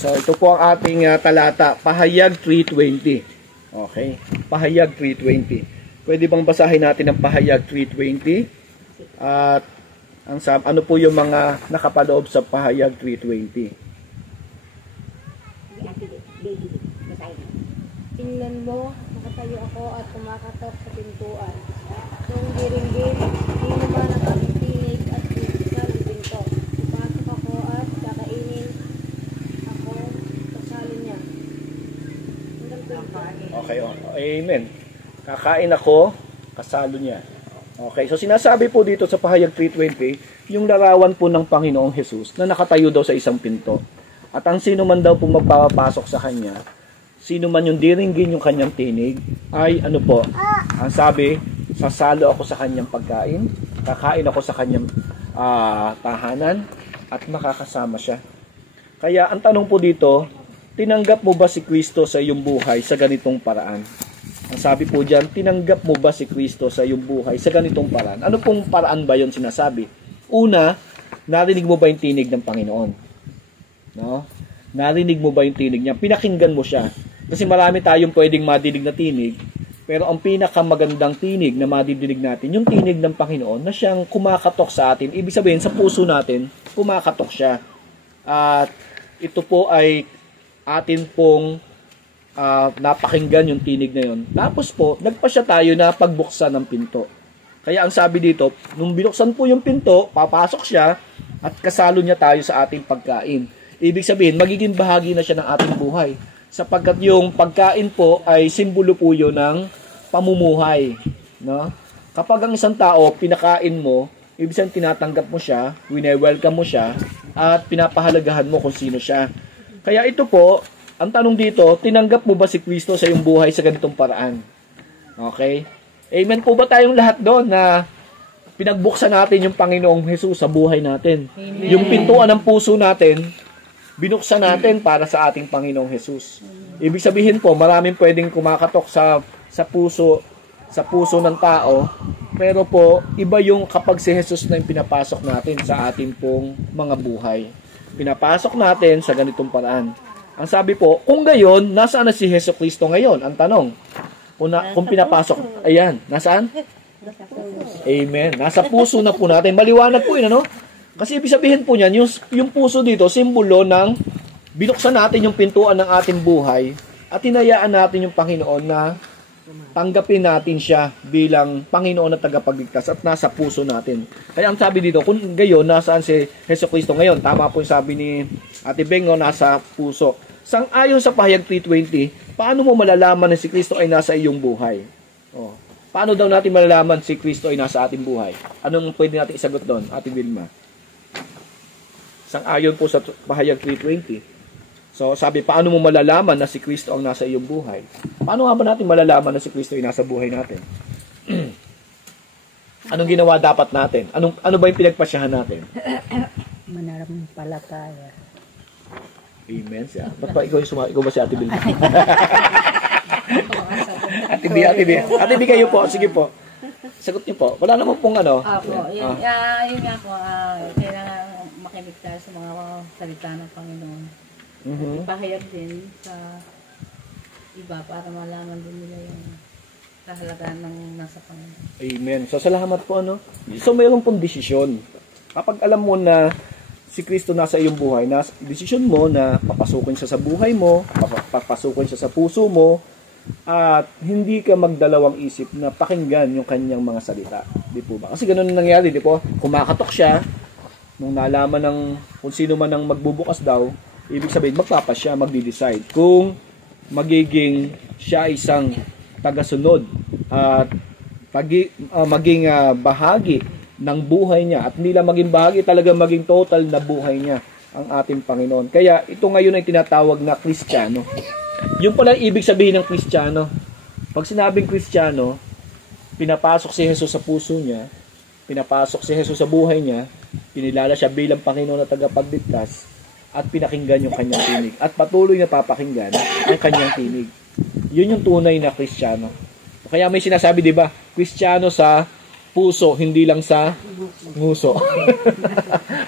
So, ito po ang ating talata, Pahayag 3:20. Okay? Pahayag 3:20. Pwede bang basahin natin ang Pahayag 3:20? At ano po yung mga nakapaloob sa Pahayag 3:20? Tingnan mo, nakatayo ako at kumakatok sa pintuan. Kung diringgin, di naman nakatinig at bibigyan ng pinto. Ipasok ako at kakainin ako, kasalin niya. Okay, amen. Kakain ako, kasalo niya. Okay, so sinasabi po dito sa Pahayag 3:20, yung larawan po ng Panginoong Jesus na nakatayo daw sa isang pinto. At ang sino man daw po magpapasok sa kanya, sino man yung diringgin yung kanyang tinig, ay ano po, ang sabi, sasalo ako sa kanyang pagkain, kakain ako sa kanyang tahanan, at makakasama siya. Kaya ang tanong po dito, tinanggap mo ba si Kristo sa iyong buhay sa ganitong paraan? Ang sabi po dyan, tinanggap mo ba si Kristo sa iyong buhay sa ganitong paraan? Ano pong paraan ba yon sinasabi? Una, narinig mo ba yung tinig ng Panginoon? No? Narinig mo ba yung tinig niya? Pinakinggan mo siya. Kasi marami tayong pwedeng madinig na tinig, pero ang pinakamagandang tinig na madidinig natin, yung tinig ng Panginoon na siyang kumakatok sa atin. Ibig sabihin, sa puso natin, kumakatok siya. At ito po ay atin pong napakinggan yung tinig na yun. Tapos po, nagpasya tayo na pagbuksan ng pinto. Kaya ang sabi dito, nung binuksan po yung pinto, papasok siya at kasalo niya tayo sa ating pagkain. Ibig sabihin, magiging bahagi na siya ng ating buhay. Sapagkat yung pagkain po ay simbolo po yun ng pamumuhay. No? Kapag ang isang tao, pinakain mo, ibig sabihin tinatanggap mo siya, wine-welcome mo siya, at pinapahalagahan mo kung sino siya. Kaya ito po, ang tanong dito, tinanggap mo ba si Kristo sa iyong buhay sa ganitong paraan? Okay? Amen po ba tayong lahat doon na pinagbuksan natin yung Panginoong Jesus sa buhay natin? Amen. Yung pintuan ng puso natin, binuksan natin para sa ating Panginoong Jesus. Ibig sabihin po, maraming pwedeng kumakatok sa puso ng tao, pero po, iba yung kapag si Jesus na yung pinapasok natin sa ating pong mga buhay. Pinapasok natin sa ganitong paraan. Ang sabi po, kung gayon, nasaan na si Hesus Kristo ngayon? Ang tanong, kung pinapasok, ayan, nasaan? Amen. Nasa puso na po natin. Maliwanag po yun, ano? Kasi ibig sabihin po niyan, yung puso dito, simbolo ng binuksan natin yung pintuan ng ating buhay at hinayaan natin yung Panginoon na tanggapin natin siya bilang Panginoon na tagapagligtas at nasa puso natin. Kaya ang sabi dito, kung gayon, nasaan si Hesus Kristo ngayon? Tama po yung sabi ni Ate Bengo, nasa puso. Sang-ayon sa Pahayag 3:20, paano mo malalaman na si Kristo ay nasa iyong buhay? Oh. Paano daw natin malalaman si Kristo ay nasa ating buhay? Anong pwede natin isagot doon, Ate Vilma? Sang-ayon po sa Pahayag 3:20. So, sabi, paano mo malalaman na si Kristo ang nasa iyong buhay? Paano nga ba natin malalaman na si Kristo ay nasa buhay natin? Anong ginawa dapat natin? Ano ba yung pinagpasyahan natin? Mananampalataya. Amen siya. Ba't ba ikaw ba si Ate Vilma? Ate B, kayo po. Sige po. Sagot niyo po. Wala naman pong ano. Yun nga po. Kailangan makinig tayo sa mga salita ng Panginoon. Ipahayag din sa iba para malaman din nila yung kahalagaan ng nasa Panginoon. Amen. So, salamat po, ano? So, mayroon pong desisyon. Kapag alam mo na si Kristo nasa iyong buhay, desisyon mo na papasukin siya sa buhay mo, papasukin siya sa puso mo, at hindi ka magdalawang isip na pakinggan yung kanyang mga salita. Di po ba? Kasi ganun nangyari, di po? Kumakatok siya, nung nalaman ng kung sino man ang magbubukas daw, ibig sabihin, magpapasya, magdi-decide kung magiging siya isang tagasunod at maging bahagi ng buhay niya at hindi lang maging bahagi, talaga maging total na buhay niya ang ating Panginoon. Kaya ito ngayon ay tinatawag na Kristiyano. Yung pala ibig sabihin ng Kristiyano. Pag sinabing Kristiyano, pinapasok si Jesus sa puso niya, pinapasok si Jesus sa buhay niya, pinilala siya bilang Panginoon na tagapagligtas, at pinakinggan yung kanyang tinig. At patuloy na papakinggan ang kanyang tinig. Yun yung tunay na Kristiyano. Kaya may sinasabi, di ba? Kristiyano sa puso, hindi lang sa nguso.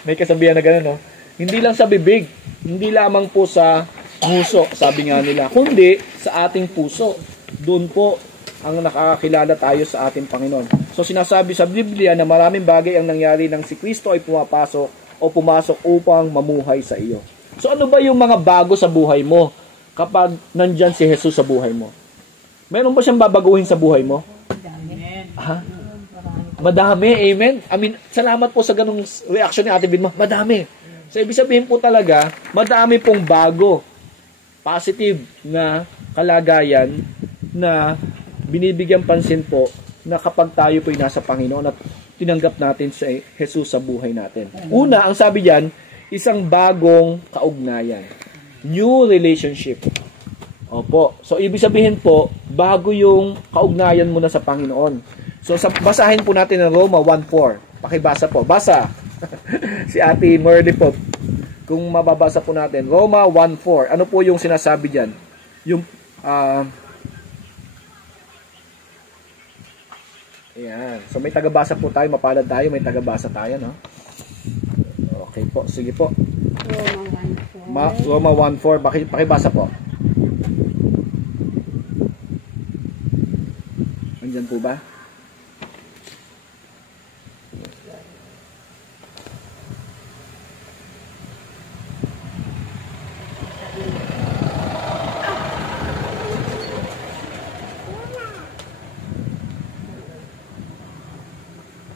May kasabihan na gano'n, no? Hindi lang sa bibig, Hindi lamang po sa nguso, sabi nga nila, kundi sa ating puso. Doon po ang nakakakilala tayo sa ating Panginoon. So sinasabi sa Biblia na maraming bagay ang nangyari nang si Kristo ay pumasok upang mamuhay sa iyo. So ano ba yung mga bago sa buhay mo kapag nandyan si Jesus sa buhay mo? Meron ba siyang babaguhin sa buhay mo? Ha? Madami, amen. I mean, salamat po sa ganung reaction ni Ate Vilma. Madami. So ibig sabihin po talaga, madami pong bago, positive na kalagayan na binibigyan pansin po na kapag tayo po'y nasa Panginoon at tinanggap natin si Jesus sa buhay natin. Una, ang sabi diyan, isang bagong kaugnayan. New relationship. Opo. So, ibig sabihin po, bago yung kaugnayan mo na sa Panginoon. So, basahin po natin ang Roma 1:4. Pakibasa po. Basa. Si Ate Merly po. Kung mababasa po natin. Roma 1:4. Ano po yung sinasabi diyan? Yung, ayan. So, may tagabasa po tayo. Mapalad tayo. May tagabasa tayo, no? Okay po. Sige po. Roma 1:4. Pakibasa po. Andyan po ba?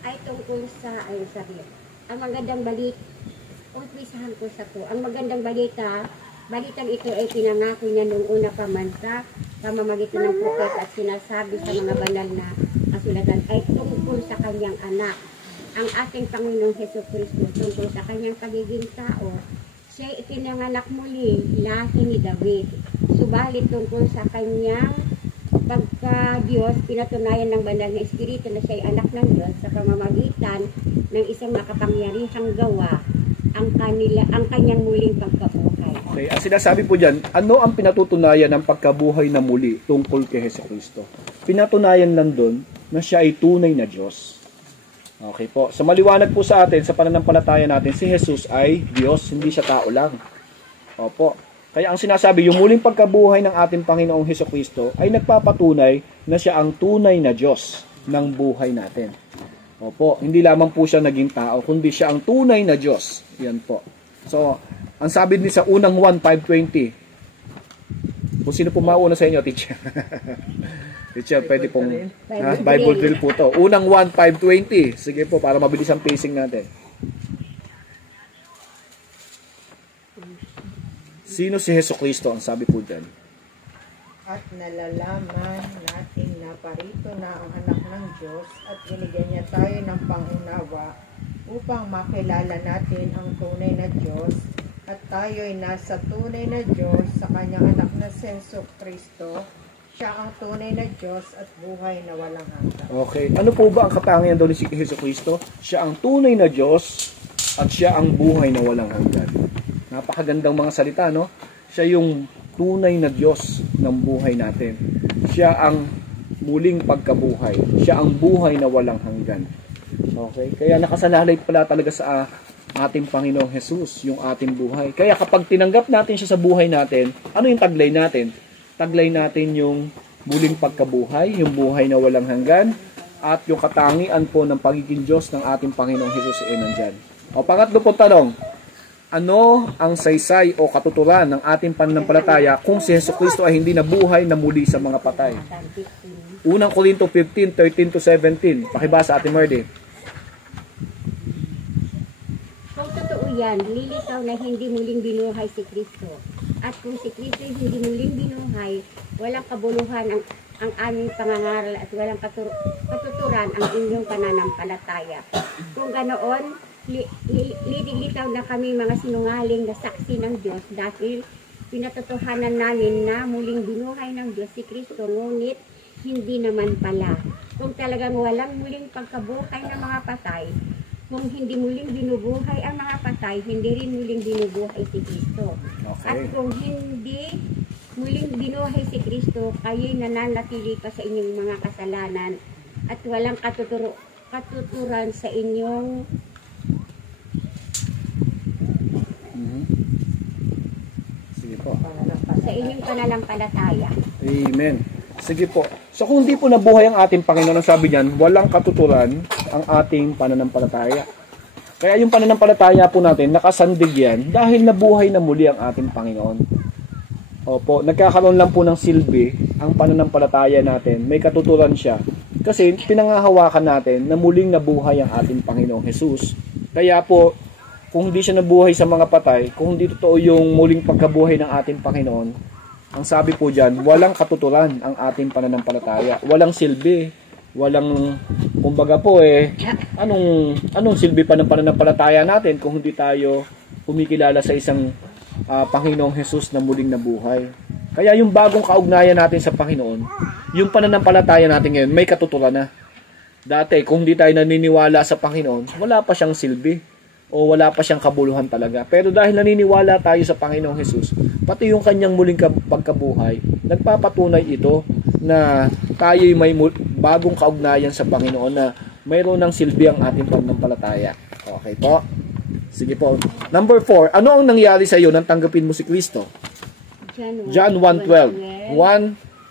Ay tungkol sa ang magandang balita. Umpisahan ko sa to. Ang magandang balitang ito ay pinangako niya noong una pa man sa pamamagitan ng propet at sinasabi sa mga banal na kasulatan ay tungkol sa kanyang anak, ang ating Panginoong Hesukristo, tungkol sa kanyang pagiging tao. Siya itinanganak muli, lahi ni David. Subalit tungkol sa kanyang pagka-Diyos, pinatunayan ng banal na Espiritu na siya ay anak ng Diyos sa pamamagitan ng isang makapangyarihang gawa, ang kanyang muling pagkabuhay. Okay, ang sinasabi po dyan, ano ang pinatutunayan ng pagkabuhay na muli tungkol kay Jesucristo? Pinatunayan lang doon na siya ay tunay na Diyos. Okay po, sa maliwanag po sa atin, sa pananampalataya natin, si Jesus ay Diyos, hindi siya tao lang. Opo, kaya ang sinasabi, yung muling pagkabuhay ng ating Panginoong Jesucristo ay nagpapatunay na siya ang tunay na Diyos ng buhay natin. Opo, hindi lamang po siya naging tao, kundi siya ang tunay na Diyos. Yan po. So, ang sabi din sa unang 1:520. Kung sino po mauna sa inyo, teacher? Teacher, pwede pong Bible drill po to. Unang 1:520. Sige po, para mabilis ang pacing natin. Sino si Jesucristo? Ang sabi po dyan. At nalalaman natin na parito na ang anak ng Diyos at binigyan niya tayo ng pangunawa upang makilala natin ang tunay na Diyos at tayo ay nasa tunay na Diyos sa kanyang anak na Jesucristo. Siya ang tunay na Diyos at buhay na walang hanggan. Okay. Ano po ba ang katangian daw ni Jesucristo? Siya ang tunay na Diyos at siya ang buhay na walang hanggan. Napakagandang mga salita, no? Siya yung tunay na Diyos ng buhay natin. Siya ang muling pagkabuhay. Siya ang buhay na walang hanggan. Okay? Kaya nakasalalay pala talaga sa ating Panginoong Jesus, yung ating buhay. Kaya kapag tinanggap natin siya sa buhay natin, ano yung taglay natin? Taglay natin yung muling pagkabuhay, yung buhay na walang hanggan, at yung katangian po ng pagiging Diyos ng ating Panginoong Jesus ay nandyan. O pangatlo po tanong, ano ang saysay o katuturan ng ating pananampalataya kung si Jesucristo ay hindi nabuhay na muli sa mga patay? Unang Korinto 15:13-17. Pakibasa, Ate Merdy. Kung totoo yan, lilitaw na hindi muling binuhay si Kristo. At kung si Kristo hindi muling binuhay, walang kabuluhan ang aming pangangaral at walang katuturan ang inyong pananampalataya. Kung ganoon, lilitaw na kami mga sinungaling na saksi ng Diyos dahil pinatotohanan namin na muling binuhay ng Diyos si Kristo, ngunit hindi naman pala. Kung talagang walang muling pagkabuhay ng mga patay, kung hindi muling binubuhay ang mga patay, hindi rin muling binubuhay si Kristo. Okay. At kung hindi muling binuhay si Kristo, kayo'y nananatili pa sa inyong mga kasalanan at walang katuturan sa inyong inyong pananampalataya. Amen. Sige po. So kung hindi po nabuhay ang ating Panginoon, ang sabi niyan, walang katuturan ang ating pananampalataya. Kaya yung pananampalataya po natin, nakasandig yan dahil nabuhay na muli ang ating Panginoon. Opo, nagkakaroon lang po ng silbi ang pananampalataya natin. May katuturan siya. Kasi pinangahawakan natin na muling nabuhay ang ating Panginoong Jesus. Kaya po, kung hindi siya nabuhay sa mga patay, kung hindi totoo yung muling pagkabuhay ng ating Panginoon, ang sabi po dyan, walang katuturan ang ating pananampalataya. Walang silbi. Walang, kumbaga po anong silbi pa ng pananampalataya natin kung hindi tayo kumikilala sa isang Panginoong Jesus na muling nabuhay. Kaya yung bagong kaugnayan natin sa Panginoon, yung pananampalataya natin ngayon, may katuturan na. Dati, kung hindi tayo naniniwala sa Panginoon, wala pa siyang silbi o wala pa siyang kabuluhan talaga. Pero dahil naniniwala tayo sa Panginoong Jesus, pati yung kanyang muling pagkabuhay, nagpapatunay ito na tayo'y may bagong kaugnayan sa Panginoon na mayroon ng silbi ang ating pananampalataya. Okay po? Sige po. Number 4, ano ang nangyari sa iyo nang tanggapin mo si Kristo? John 1:12.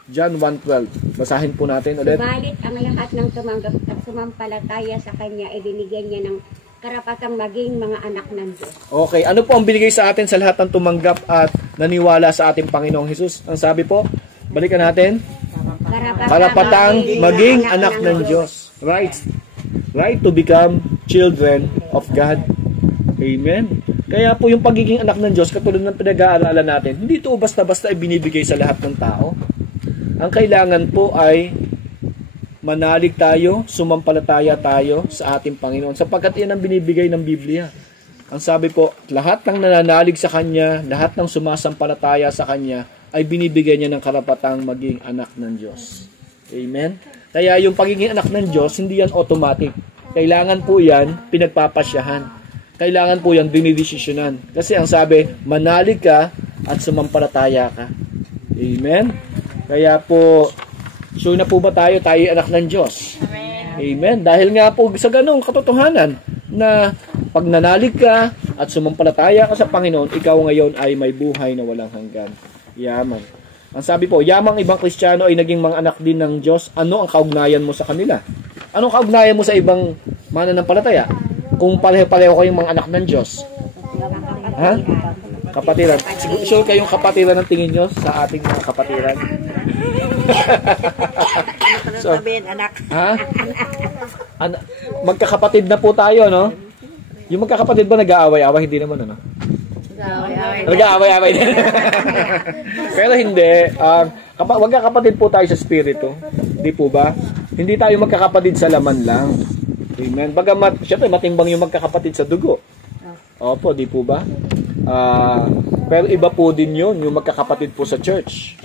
John 1:12. Basahin po natin ulit. Subalit ang lahat ng tumanggap at sumampalataya sa Kanya ay binigyan niya ng karapatang maging mga anak ng Diyos. Okay, ano po ang binigay sa atin sa lahat ng tumanggap at naniwala sa ating Panginoong Jesus? Ang sabi po, balikan natin, karapatang maging anak ng Diyos. Right. Right to become children of God. Amen. Kaya po yung pagiging anak ng Diyos, katulad ng pinag-aaralan natin, hindi ito basta-basta ibinibigay sa lahat ng tao. Ang kailangan po ay manalig tayo, sumampalataya tayo sa ating Panginoon, sapagkat yan ang binibigay ng Biblia. Ang sabi po, lahat ng nananalig sa Kanya, lahat ng sumasampalataya sa Kanya, ay binibigay niya ng karapatang maging anak ng Diyos. Amen? Kaya yung pagiging anak ng Diyos, hindi yan automatic. Kailangan po yan pinagpapasyahan. Kailangan po yan dinidesisyonan. Kasi ang sabi, manalig ka at sumampalataya ka. Amen? Kaya po, sure na po ba tayo anak ng Diyos? Amen. Dahil nga po sa ganong katotohanan na pag nanalig ka at sumampalataya ka sa Panginoon, ikaw ngayon ay may buhay na walang hanggan. Yaman. Ang sabi po, yamang ibang Kristiyano ay naging mga anak din ng Diyos. Ano ang kaugnayan mo sa kanila? Anong kaugnayan mo sa ibang mananampalataya? Kung pareho-pareho kayong mga anak ng Diyos. Ha? Kapatiran. Siguro sure kayong kapatiran ang tingin nyo sa ating mga kapatiran. So, anak. ha? Magkakapatid na po tayo, no? Yung magkakapatid ba nag-aaway-away? Hindi naman, ano? Nag-aaway-away din. Pero hindi. Magkakapatid po tayo sa spirito. Hindi po ba? Hindi tayo magkakapatid sa laman lang. Amen. Bagamat, syempre, matimbang yung magkakapatid sa dugo. Opo, di po ba? Pero iba po din yun, yung magkakapatid po sa church.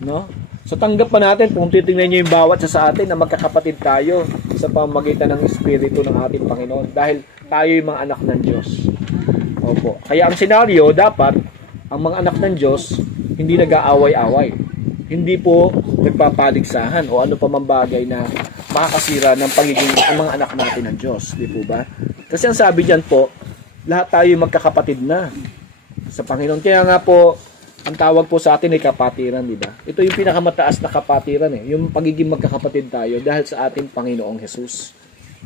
No? So tanggap pa natin, kung titingnan nyo yung bawat sa atin na magkakapatid tayo sa pamamagitan ng Espiritu ng ating Panginoon. Dahil tayo yung mga anak ng Diyos. Opo. Kaya ang senaryo, dapat, ang mga anak ng Diyos, hindi nag-aaway-away. Hindi po nagpapaligsahan o ano pa mang bagay na makakasira ng pagiging ang mga anak natin ng Diyos. Di po ba? Kasi ang sabi diyan po, lahat tayo magkakapatid na sa Panginoon. Kaya nga po, ang tawag po sa atin ay kapatiran, di ba? Ito yung pinakamataas na kapatiran yung pagiging magkakapatid tayo dahil sa ating Panginoong Jesus.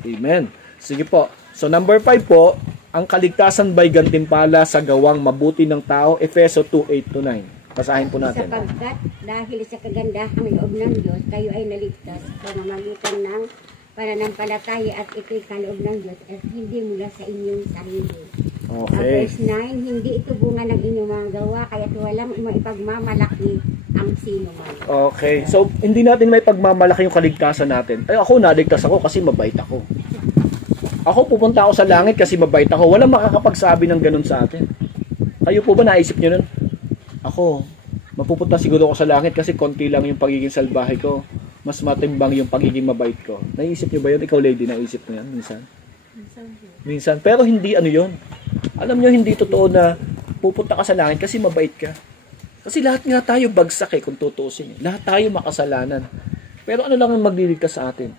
Amen. Sige po. So number 5 po, ang kaligtasan ba'y gantimpala sa gawang mabuti ng tao? Efeso 2:8-9. Basahin po natin. Sapagkat dahil sa kagandahang loob ng Diyos, kayo ay naligtas sa pamamagitan ng pananampalataya at ito'y kaloob ng Diyos at hindi mula sa inyong sarili. Okay. Verse 9, hindi ito bunga ng inyong mga gawa, kaya't walang maipagmamalaki ang sino man. Okay. So, hindi natin may pagmamalaki yung kaligtasan natin. Ay, ako, naligtas ako kasi mabait ako. Ako, pupunta ako sa langit kasi mabait ako. Walang makakapagsabi ng ganun sa atin. Kayo po ba naisip nyo nun? Ako, mapupunta siguro ako sa langit kasi konti lang yung pagiging salbahe ko. Mas matimbang yung pagiging mabait ko. Naisip nyo ba yun? Ikaw, lady, naisip mo yan minsan? Minsan. Pero hindi ano yun. Alam nyo, hindi totoo na pupunta ka sa langit kasi mabait ka. Kasi lahat nga tayo bagsak kung tutuusin. Lahat tayo makasalanan. Pero ano lang ang magliligtas sa atin?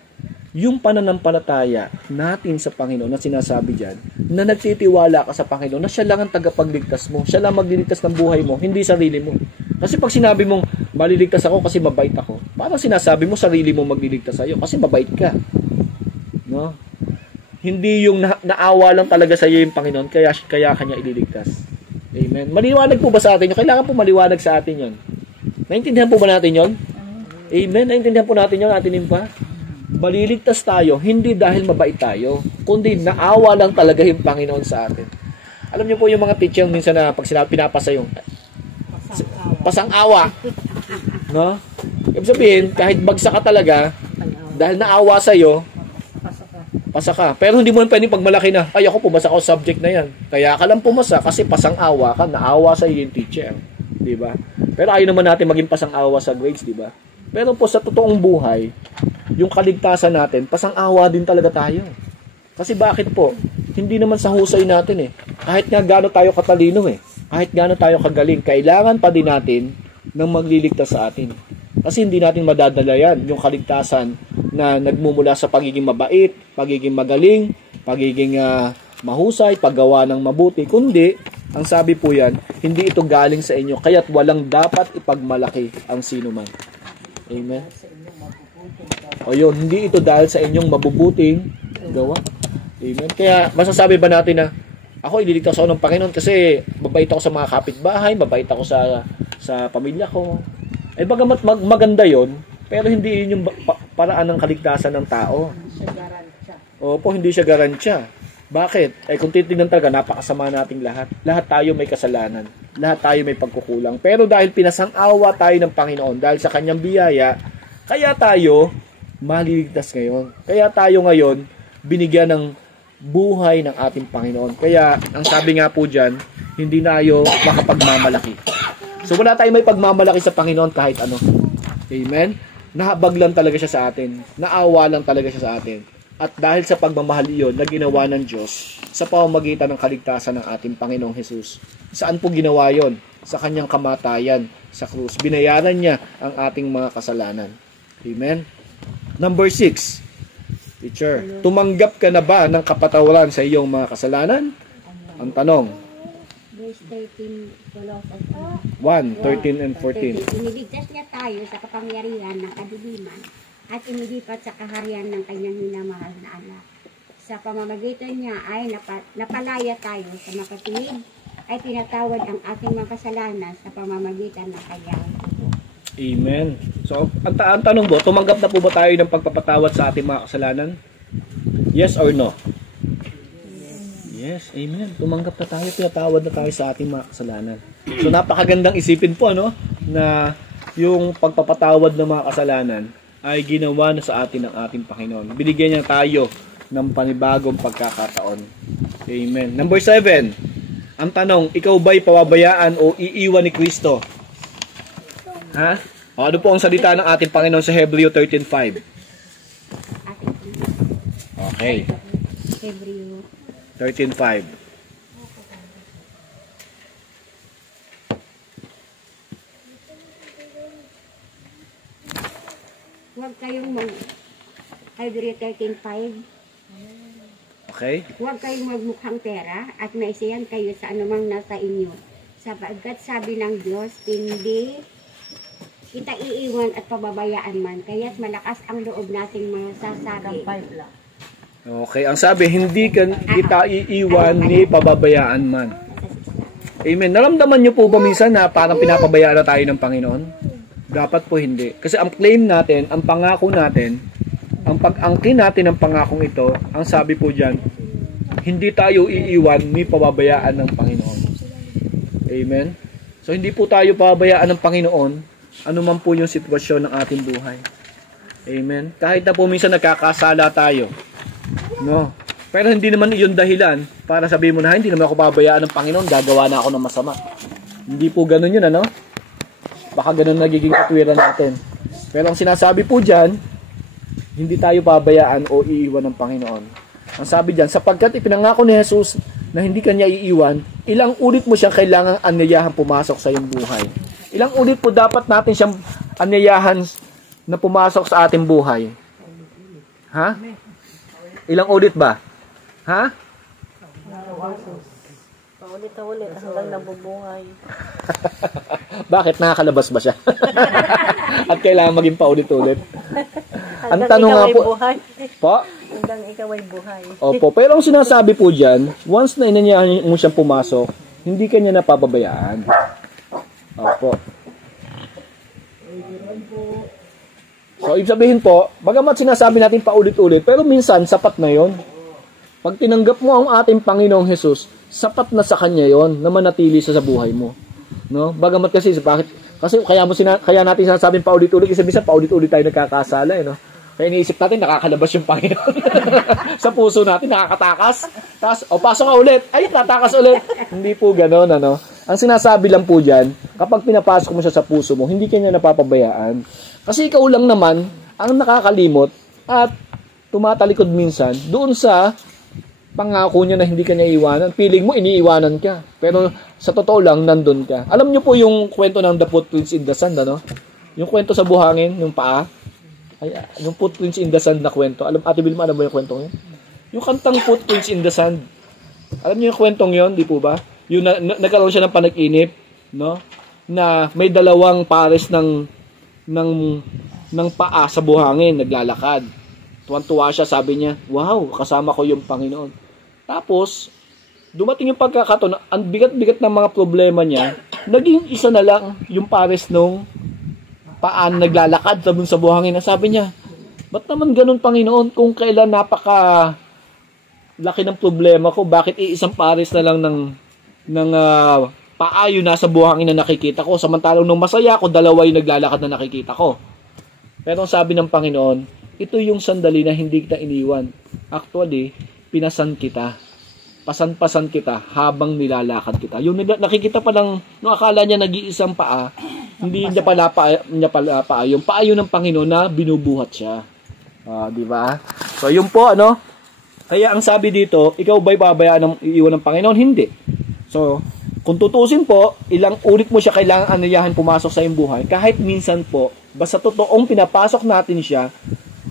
Yung pananampalataya natin sa Panginoon na sinasabi dyan, na nagtitiwala ka sa Panginoon, na siya lang ang tagapagligtas mo. Siya lang magliligtas ng buhay mo, hindi sarili mo. Kasi pag sinabi mong maliligtas ako kasi mabait ako, parang sinasabi mo sarili mo magliligtas sa'yo kasi mabait ka. No? Hindi yung naawa lang talaga sa iyo yung Panginoon, kaya kanya ililigtas. Amen. Maliwanag po ba sa atin yun? Kailangan po maliwanag sa atin yun. Naintindihan po ba natin yun? Amen. Naintindihan po natin yun, Ate Nimpa? Maliligtas tayo, hindi dahil mabait tayo, kundi naawa lang talaga yung Panginoon sa atin. Alam niyo po yung mga teacher minsan na pag sila pinapasa yung pasang-awa. No? Ibig sabihin, kahit bagsak ka talaga, dahil naawa sa'yo, pasa ka. Pero hindi mo pwedeng pagmalaki na, ay ako pumasa ako subject na yan. Kaya ka lang pumasa kasi pasang-awa ka, naawa sa iyo yung teacher. Diba? Pero ayaw naman natin maging pasang-awa sa grades, diba? Pero po sa totoong buhay, yung kaligtasan natin, pasang-awa din talaga tayo. Kasi bakit po? Hindi naman sa husay natin eh. Kahit nga gaano tayo katalino eh. Kahit gaano tayo kagaling, kailangan pa din natin ng magliligtas sa atin. Kasi hindi natin madadala yan, yung kaligtasan na nagmumula sa pagiging mabait, pagiging magaling, pagiging mahusay, paggawa ng mabuti. Kundi, ang sabi po yan, hindi ito galing sa inyo, kaya't walang dapat ipagmalaki ang sino man. Amen? O yun, hindi ito dahil sa inyong mabubuting gawa. Amen? Kaya, masasabi ba natin na, ako ililigtas ako ng Panginoon kasi mabait ako sa mga kapitbahay, mabait ako sa pamilya ko. Eh bagamat maganda yon, pero hindi yun yung paraan ng kaligtasan ng tao. Opo, hindi siya garantiya. Bakit? Eh kung titignan talaga, napakasama nating lahat. Lahat tayo may kasalanan. Lahat tayo may pagkukulang. Pero dahil pinasang-awa tayo ng Panginoon, dahil sa kanyang biyaya, kaya tayo maliligtas ngayon. Kaya tayo ngayon binigyan ng buhay ng ating Panginoon. Kaya ang sabi nga po dyan, hindi na tayo makapagmamalaki. So wala tayong may pagmamalaki sa Panginoon kahit ano. Amen? Nahabag lang talaga siya sa atin. Naawa lang talaga siya sa atin. At dahil sa pagmamahal iyon na ginawa ng Diyos sa pamamagitan ng kaligtasan ng ating Panginoong Jesus. Saan po ginawa yon? Sa kanyang kamatayan sa krus. Binayaran niya ang ating mga kasalanan. Amen? Number 6. Teacher, tumanggap ka na ba ng kapatawaran sa iyong mga kasalanan? Ang tanong. Verse 13, 1, 13 and 14. Iniligtas niya tayo sa kapangyarihan ng kadiliman at inilipat sa kaharian ng kanyang minamahal na anak. Sa pamamagitan niya ay napalaya tayo sa makatuwid ay pinatawad ang ating mga kasalanan sa pamamagitan ng kanyang dugo. Amen. So, ang tanong po, tumanggap na po ba tayo ng pagpapatawad sa ating mga kasalanan? Yes or no? Yes, amen. Tumanggap na tayo, pinatawad na tayo sa ating mga kasalanan. So, napakagandang isipin po, ano, na yung pagpapatawad ng mga kasalanan ay ginawa na sa atin ng ating Panginoon. Binigyan niya tayo ng panibagong pagkakataon. Amen. Number 7. Ang tanong, ikaw ba'y pababayaan o iiwan ni Kristo? Ha? O, ano po ang salita ng ating Panginoon sa Hebreo 13:5? Okay. Hebreo 13:5. Huwag kayong Hebreo 13:5. Okay? Huwag kayong magmukhang pera at maisiyan kayo sa anumang nasa inyo. Sapagkat sabi ng Diyos, hindi kita iiwan at pababayaan man. Kaya't malakas ang loob nating mga sasabi. Okay, ang sabi, hindi kita iiwan ni pababayaan man. Amen. Naramdaman niyo po ba minsan na parang pinapabayaan na tayo ng Panginoon? Dapat po hindi. Kasi ang claim natin, ang pangako natin, ang pag-angkin natin ng pangakong ito, ang sabi po dyan, hindi tayo iiwan ni pababayaan ng Panginoon. Amen. So hindi po tayo pababayaan ng Panginoon, ano man po yung sitwasyon ng ating buhay. Amen. Kahit na po minsan nagkakasala tayo, no? Pero hindi naman iyon dahilan para sabihin mo na hindi naman ako pababayaan ng Panginoon, gagawa na ako ng masama. Hindi po ganun yun, ano? Baka ganun nagiging katwiran natin. Pero ang sinasabi po dyan, hindi tayo pabayaan o iiwan ng Panginoon. Ang sabi dyan, sapagkat ipinangako ni Jesus na hindi kanya iiwan, ilang ulit mo siyang kailangang anyayahan pumasok sa iyong buhay. Ilang ulit po dapat natin siyang anyayahan na pumasok sa ating buhay? Ha? Ilang ulit ba? Ha? Ulit-ulit hanggang nabubuhay. Bakit? Nakakalabas ba siya? At kailangan maging paulit-ulit. Ang Hanggang tanong ikaw nga ay po, buhay. po, Hanggang ikaw ay buhay. opo, pero ang sinasabi po dyan, once na inanyahan mo siyang pumasok, hindi kanya napapabayaan. Opo. So, ibig sabihin po, bagamat sinasabi natin paulit-ulit, pero minsan, sapat na yon. Pag tinanggap mo ang ating Panginoong Jesus, sapat na sa Kanya yon na manatili sa buhay mo. No? Bagamat kasi, bakit? Kasi kaya natin sinasabing paulit-ulit, kasi minsan paulit-ulit tayo nagkakasala, no? Kaya iniisip natin, nakakalabas yung Panginoon. Sa puso natin, nakakatakas. Tapos, pasok ka ulit. Ay, tatakas ulit. Hindi po gano'n, ano? Ang sinasabi lang po dyan, kapag pinapasok mo siya sa puso mo, hindi kanya napapabayaan. Kasi ikaw lang naman ang nakakalimot at tumatalikod minsan doon sa pangako niya na hindi ka niya iwanan. Piling mo, iniiwanan ka. Pero sa totoo lang, nandun ka. Alam niyo po yung kwento ng The Footprints in the Sand, ano? Yung kwento sa buhangin, yung paa. Ay, yung Footprints in the Sand na kwento. Ate Vilma, alam mo yung kwentong yun? Yung kantang Footprints in the Sand. Alam niyo yung kwentong yun, di po ba? Yung nagkaroon siya ng panaginip, no? Na may dalawang pares ng paa sa buhangin, naglalakad. Tuwan-tuwa siya, sabi niya, wow, kasama ko yung Panginoon. Tapos, dumating yung pagkakataon, ang bigat-bigat ng mga problema niya, naging isa na lang yung pares nung paa naglalakad sa buhangin. Sabi niya, ba't naman ganun, Panginoon, kung kailan napaka laki ng problema ko, bakit iisang pares na lang ng paa yung nasa buhangin na nakikita ko, samantalang nung masaya ko, dalawa yung naglalakad na nakikita ko. Pero ang sabi ng Panginoon, ito yung sandali na hindi kita iniwan. Actually, pinasan kita. Pasan-pasan kita habang nilalakad kita. Yung nakikita pa lang, nung akala niya nag-iisang paa, hindi niya pala paa. Yung paa yun ng Panginoon na binubuhat siya. Di ba? So, yun po, ano? Kaya ang sabi dito, ikaw ba'y babayaan ng iiwan ng Panginoon? Hindi. So, kung tutusin po, ilang ulit mo siya kailangan anayahan pumasok sa iyong buhay. Kahit minsan po, basta totoong pinapasok natin siya,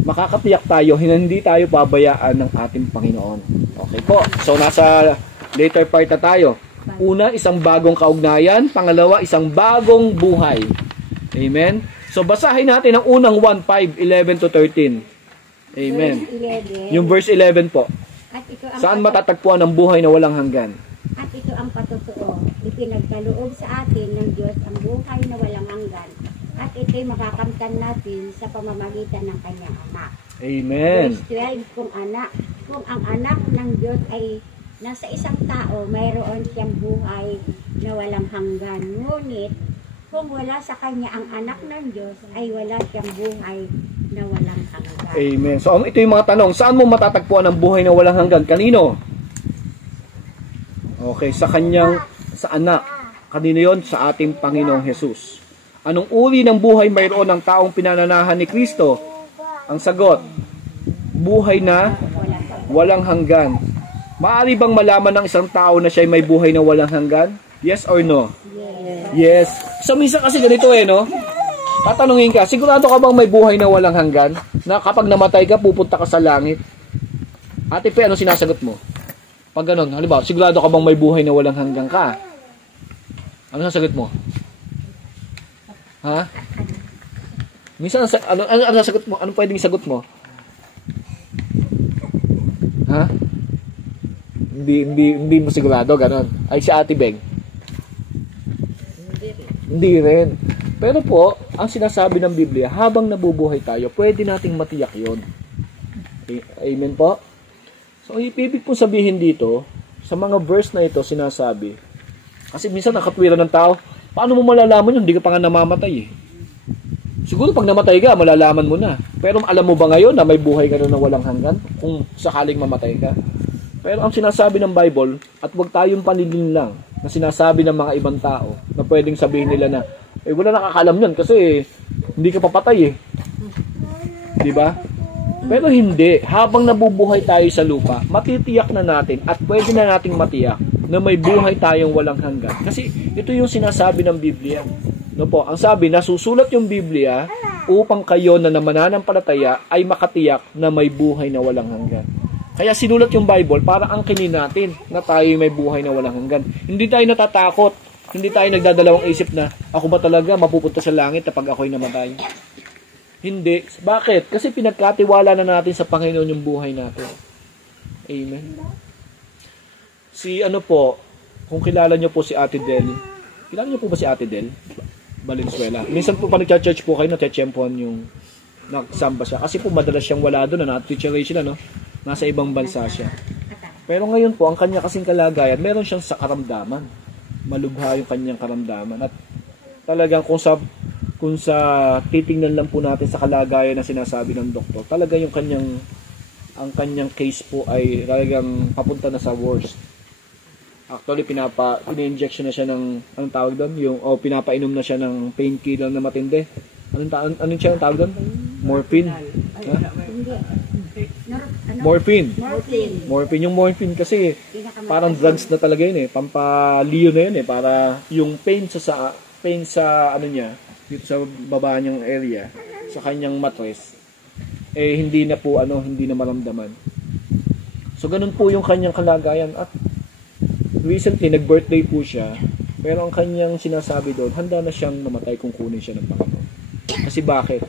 makakatiyak tayo, hindi tayo pabayaan ng ating Panginoon. Okay po. So, nasa later part na tayo. Una, isang bagong kaugnayan. Pangalawa, isang bagong buhay. Amen? So, basahin natin ang unang 1:5, 11 to 13. Amen. Verse 11. Yung verse 11 po. At ito ang Saan matatagpuan ang buhay na walang hanggan? At ito ang patotoo, ipinagkaloob sa atin ng Diyos ang buhay na walang hanggan. At ito'y makakamtan natin sa pamamagitan ng kanyang anak. Amen. Verse 12, kung ang anak ng Diyos ay nasa isang tao, mayroon siyang buhay na walang hanggan. Ngunit, kung wala sa kanya ang anak ng Diyos, ay wala siyang buhay na walang hanggan. Amen. So, ito yung mga tanong. Saan mo matatagpuan ang buhay na walang hanggan? Kanino? Okay, sa anak. Kanino yon? Sa ating Panginoong Jesus. Anong uri ng buhay mayroon ng taong pinananahan ni Kristo? Ang sagot, buhay na walang hanggan. Maaari bang malaman ng isang tao na siya may buhay na walang hanggan? Yes or no? Yes. So, minsan kasi ganito no? Tatanungin ka, sigurado ka bang may buhay na walang hanggan? Na kapag namatay ka, pupunta ka sa langit? Ate Pe, ano sinasagot mo? Pag ganun, halimbawa, sigurado ka bang may buhay na walang hanggan ka? Ano sasagot mo? Ha? Minsan, ano sagot mo? Ano pwedeng sagot mo? Ha? Hindi mo sigurado, ganun. Ay, si Ate Beng. Hindi rin. Pero po, ang sinasabi ng Biblia, habang nabubuhay tayo, pwede nating matiyak yun. Amen po? So, ibig po sabihin dito, sa mga verse na ito, sinasabi, kasi minsan nakatwiran ng tao, paano mo malalaman yun? Hindi ka pa nga namamatay eh. Siguro pag namatay ka, malalaman mo na. Pero alam mo ba ngayon na may buhay ka na walang hanggan? Kung sakaling mamatay ka? Pero ang sinasabi ng Bible, at huwag tayong panilin lang, na sinasabi ng mga ibang tao, na pwedeng sabihin nila na, wala nakakalam yun kasi hindi ka papatay eh. Diba? Pero hindi. Habang nabubuhay tayo sa lupa, matitiyak na natin at pwede na nating matiyak na may buhay tayong walang hanggan. Kasi ito yung sinasabi ng Biblia. No po, ang sabi, nasusulat yung Biblia upang kayo na mananampalataya ay makatiyak na may buhay na walang hanggan. Kaya sinulat yung Bible para angkinin natin na tayo may buhay na walang hanggan. Hindi tayo natatakot. Hindi tayo nagdadalawang isip na ako ba talaga mapupunta sa langit kapag ako'y namatay. Hindi. Bakit? Kasi pinagkatiwala na natin sa Panginoon yung buhay natin. Amen. Kung kilala nyo po si Ate Del, kilala nyo po ba si Ate Del? Valenzuela. Minsan po pa nagcha-church po kayo, natechempohan yung nagsamba siya. Kasi po madalas siyang wala doon, na-teacher sila, no? Nasa ibang bansa siya. Pero ngayon po, ang kanya kasing kalagayan, meron siyang sa karamdaman. Malubha yung kanyang karamdaman. At talagang kung sa titingnan lang po natin sa kalagayan na sinasabi ng doktor, talaga yung ang kanyang case po ay talagang papunta na sa worst. Actually, pina-injection na siya ng, anong tawag doon? Pinapainom na siya ng painkiller na matindi. Anong siya ang tawag doon? Morphine. Morphine. Yung morphine kasi parang drugs na talaga yun eh. Pampaliyo na yun eh. Para yung pain sa ano niya, dito sa baba niyang area, sa kanyang mattress, hindi na maramdaman. So, ganun po yung kanyang kalagayan. At recently, nag-birthday po siya. Pero ang kanyang sinasabi doon, handa na siyang mamatay kung kunin siya ng Panginoon. Kasi bakit?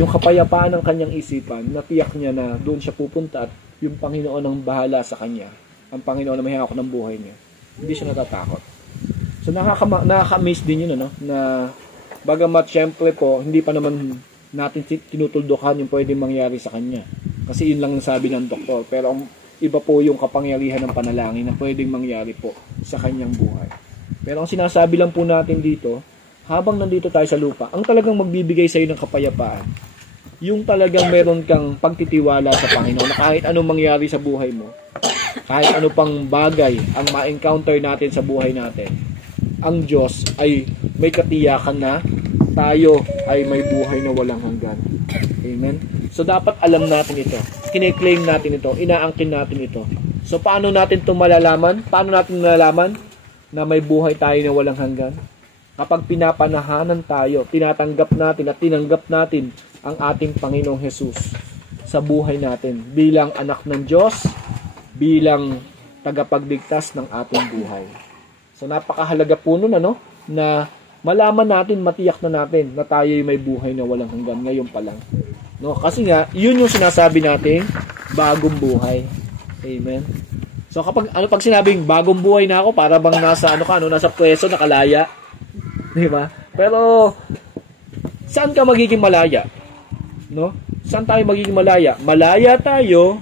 Yung kapayapaan ng kanyang isipan, natiyak niya na doon siya pupunta at yung Panginoon ang bahala sa kanya. Ang Panginoon na may hawak ng buhay niya. Hindi siya natatakot. So nakaka-amaze din yun, na bagamat syempre po, hindi pa naman natin tinutuldukan yung pwedeng mangyari sa kanya. Kasi yun lang ang sabi ng doktor. Pero iba po yung kapangyarihan ng panalangin na pwedeng mangyari po sa kanyang buhay. Pero ang sinasabi lang po natin dito, habang nandito tayo sa lupa, ang talagang magbibigay sa iyo ng kapayapaan, yung talagang meron kang pagtitiwala sa Panginoon na kahit anong mangyari sa buhay mo, kahit ano pang bagay ang ma-encounter natin sa buhay natin, ang Diyos ay may katiyakan na tayo ay may buhay na walang hanggan. Amen? So dapat alam natin ito. Kine-claim natin ito. Inaangkin natin ito. So paano natin ito malalaman? Paano natin malalaman na may buhay tayo na walang hanggan? Kapag pinapanahanan tayo, tinatanggap natin at tinanggap natin ang ating Panginoong Hesus sa buhay natin bilang anak ng Diyos, bilang tagapagligtas ng ating buhay. So napakahalaga po nun, na malaman natin, matiyak na natin na tayo may buhay na walang hanggan ngayon pa lang. No? Kasi nga, yun yung sinasabi natin, bagong buhay. Amen. So pag sinabing bagong buhay na ako, para bang nasa pwesto, nakalaya. Diba? Pero saan ka magiging malaya? No? Saan tayo magiging malaya? Malaya tayo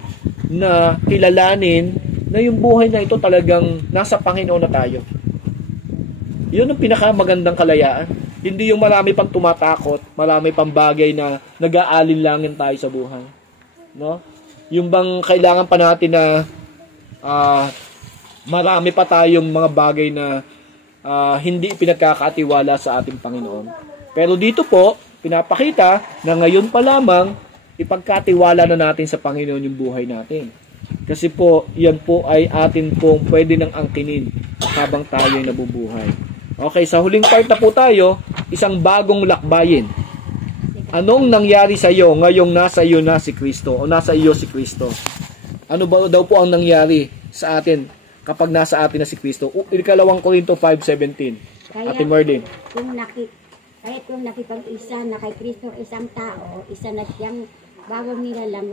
na kilalanin na yung buhay na ito talagang nasa Panginoon na tayo. Yun ang pinakamagandang kalayaan. Hindi yung marami pang tumatakot, marami pang bagay na nag-aalinlangin tayo sa buhay. No? Yung bang kailangan pa natin na marami pa tayong mga bagay na hindi pinagkakatiwala sa ating Panginoon. Pero dito po, pinapakita na ngayon pa lamang ipagkatiwala na natin sa Panginoon yung buhay natin. Kasi po, yan po ay atin pong pwede nang angkinin habang tayo ay nabubuhay. Okay, sa huling part na po tayo, isang bagong lakbayin. Anong nangyari sa iyo ngayong nasa iyo na si Kristo o nasa iyo si Kristo? Ano ba daw po ang nangyari sa atin kapag nasa atin na si Kristo? 2 Korinto 5:17. Ate Merlin. Kahit kung nakipag-isa na kay Kristo isang tao, isa na siyang bagong nilalang,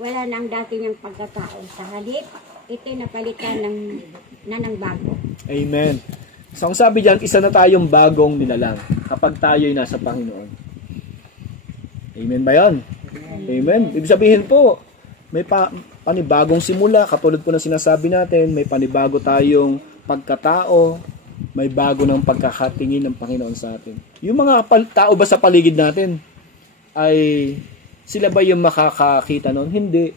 wala nang dati niyang pagkatao. Sa halip, ito'y napalitan ng bago. Amen. So ang sabi diyan, isa na tayong bagong nilalang kapag tayo'y nasa Panginoon. Amen ba yan? Amen. Ibig sabihin po, may panibagong simula, katulad po ng sinasabi natin, may panibago tayong pagkatao, may bago ng pagkakatingin ng Panginoon sa atin. Yung mga tao ba sa paligid natin, ay sila ba yung makakakita nun? Hindi.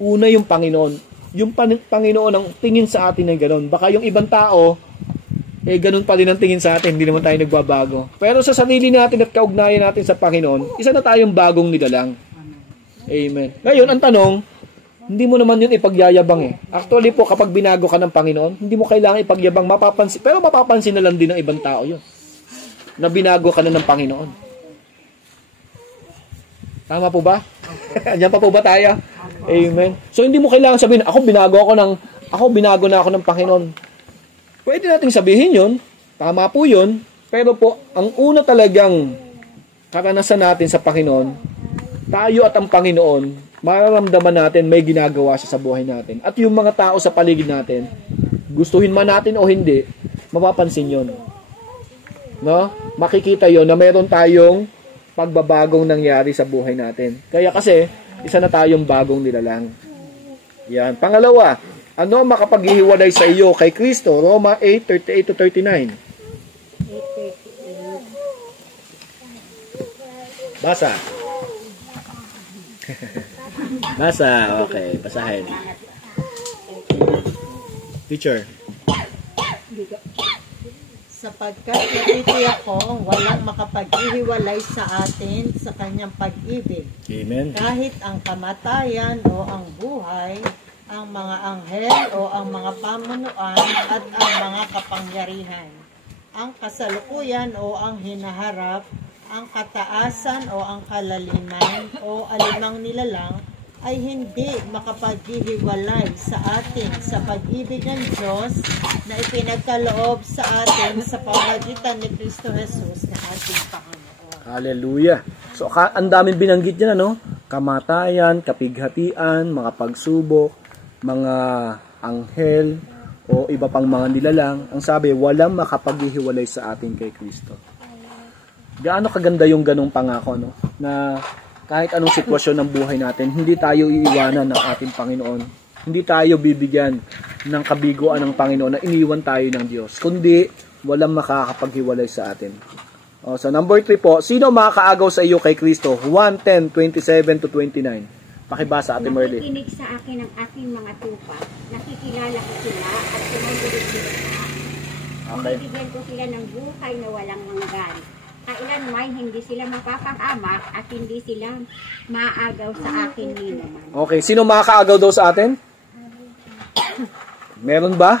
Una yung Panginoon. Yung Panginoon ang tingin sa atin ay gano'n. Baka yung ibang tao, ganun pa rin ang tingin sa atin, hindi naman tayo nagbabago. Pero sa sarili natin at kaugnayan natin sa Panginoon, isa na tayong bagong nilalang. Amen. Ngayon, ang tanong, hindi mo naman yun ipagyayabang eh. Actually po, kapag binago ka ng Panginoon, hindi mo kailangan ipagyabang, pero mapapansin na lang din ng ibang tao yun. Na binago ka na ng Panginoon. Tama po ba? Diyan pa po ba tayo? Amen. So hindi mo kailangan sabihin, ako binago na ako ng Panginoon. Pwede nating sabihin 'yon. Tama po 'yon. Pero po, ang una talagang karanasan natin sa Panginoon, tayo at ang Panginoon, mararamdaman natin may ginagawa siya sa buhay natin. At yung mga tao sa paligid natin, gustuhin man natin o hindi, mapapansin 'yon. No? Makikita 'yon na meron tayong pagbabagong nangyari sa buhay natin. Kaya kasi isa na tayong bagong nilalang. Yan. Pangalawa, ano makapaghihiwalay sa iyo kay Kristo? Roma 8:38-39. Basa. Basa. Okay, basahin. Teacher. Sapagkat naiti ako, walang makapaghihiwalay sa atin sa kanyang pag-ibig. Amen. Kahit ang kamatayan o ang buhay, ang mga anghel o ang mga pamunuan at ang mga kapangyarihan, ang kasalukuyan o ang hinaharap, ang kataasan o ang kalaliman o alimang nilalang, ay hindi makapaghihiwalay sa atin sa pag-ibig ng Diyos na ipinagkaloob sa atin sa pamamagitan ni Kristo Jesus na ating Panginoon. Hallelujah. So, ang daming binanggit niya, no? Kamatayan, kapighatian, mga pagsubok, mga anghel, o iba pang mga nilalang. Ang sabi, walang makapaghihiwalay sa atin kay Kristo. Gaano kaganda yung ganong pangako, no? Na kahit anong sitwasyon ng buhay natin, hindi tayo iiwanan ng ating Panginoon. Hindi tayo bibigyan ng kabiguan ng Panginoon na iniwan tayo ng Diyos. Kundi, walang makakapaghiwalay sa atin. So, number 3 po, sino makakaagaw sa iyo kay Kristo? 1:10-27-29. Pakibasa, Ate Merly. Nakikinig sa akin ang aking mga tupa. Nakikilala ko sila at sumusunod sila sa akin. Okay. Binibigyan ko sila ng buhay na walang hanggan. Kailanman hindi sila mapapahamak at hindi sila maagaw sa akin ni naman. Okay, sino makakaagaw daw sa atin? Meron ba?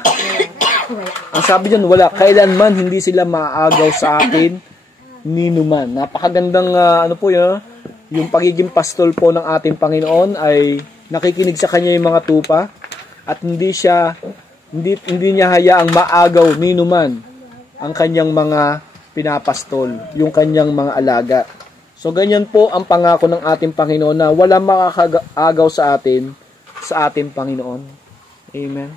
Ang sabi diyan, wala. Kailanman hindi sila maagaw sa akin ni naman. Napakagandang ano po yun, yung pagiging pastol po ng ating Panginoon ay nakikinig sa kanya yung mga tupa at hindi niya hayaang maagaw ni naman ang kanyang mga pinapastol, yung kanyang mga alaga. So, ganyan po ang pangako ng ating Panginoon na walang makakaagaw sa ating Panginoon. Amen.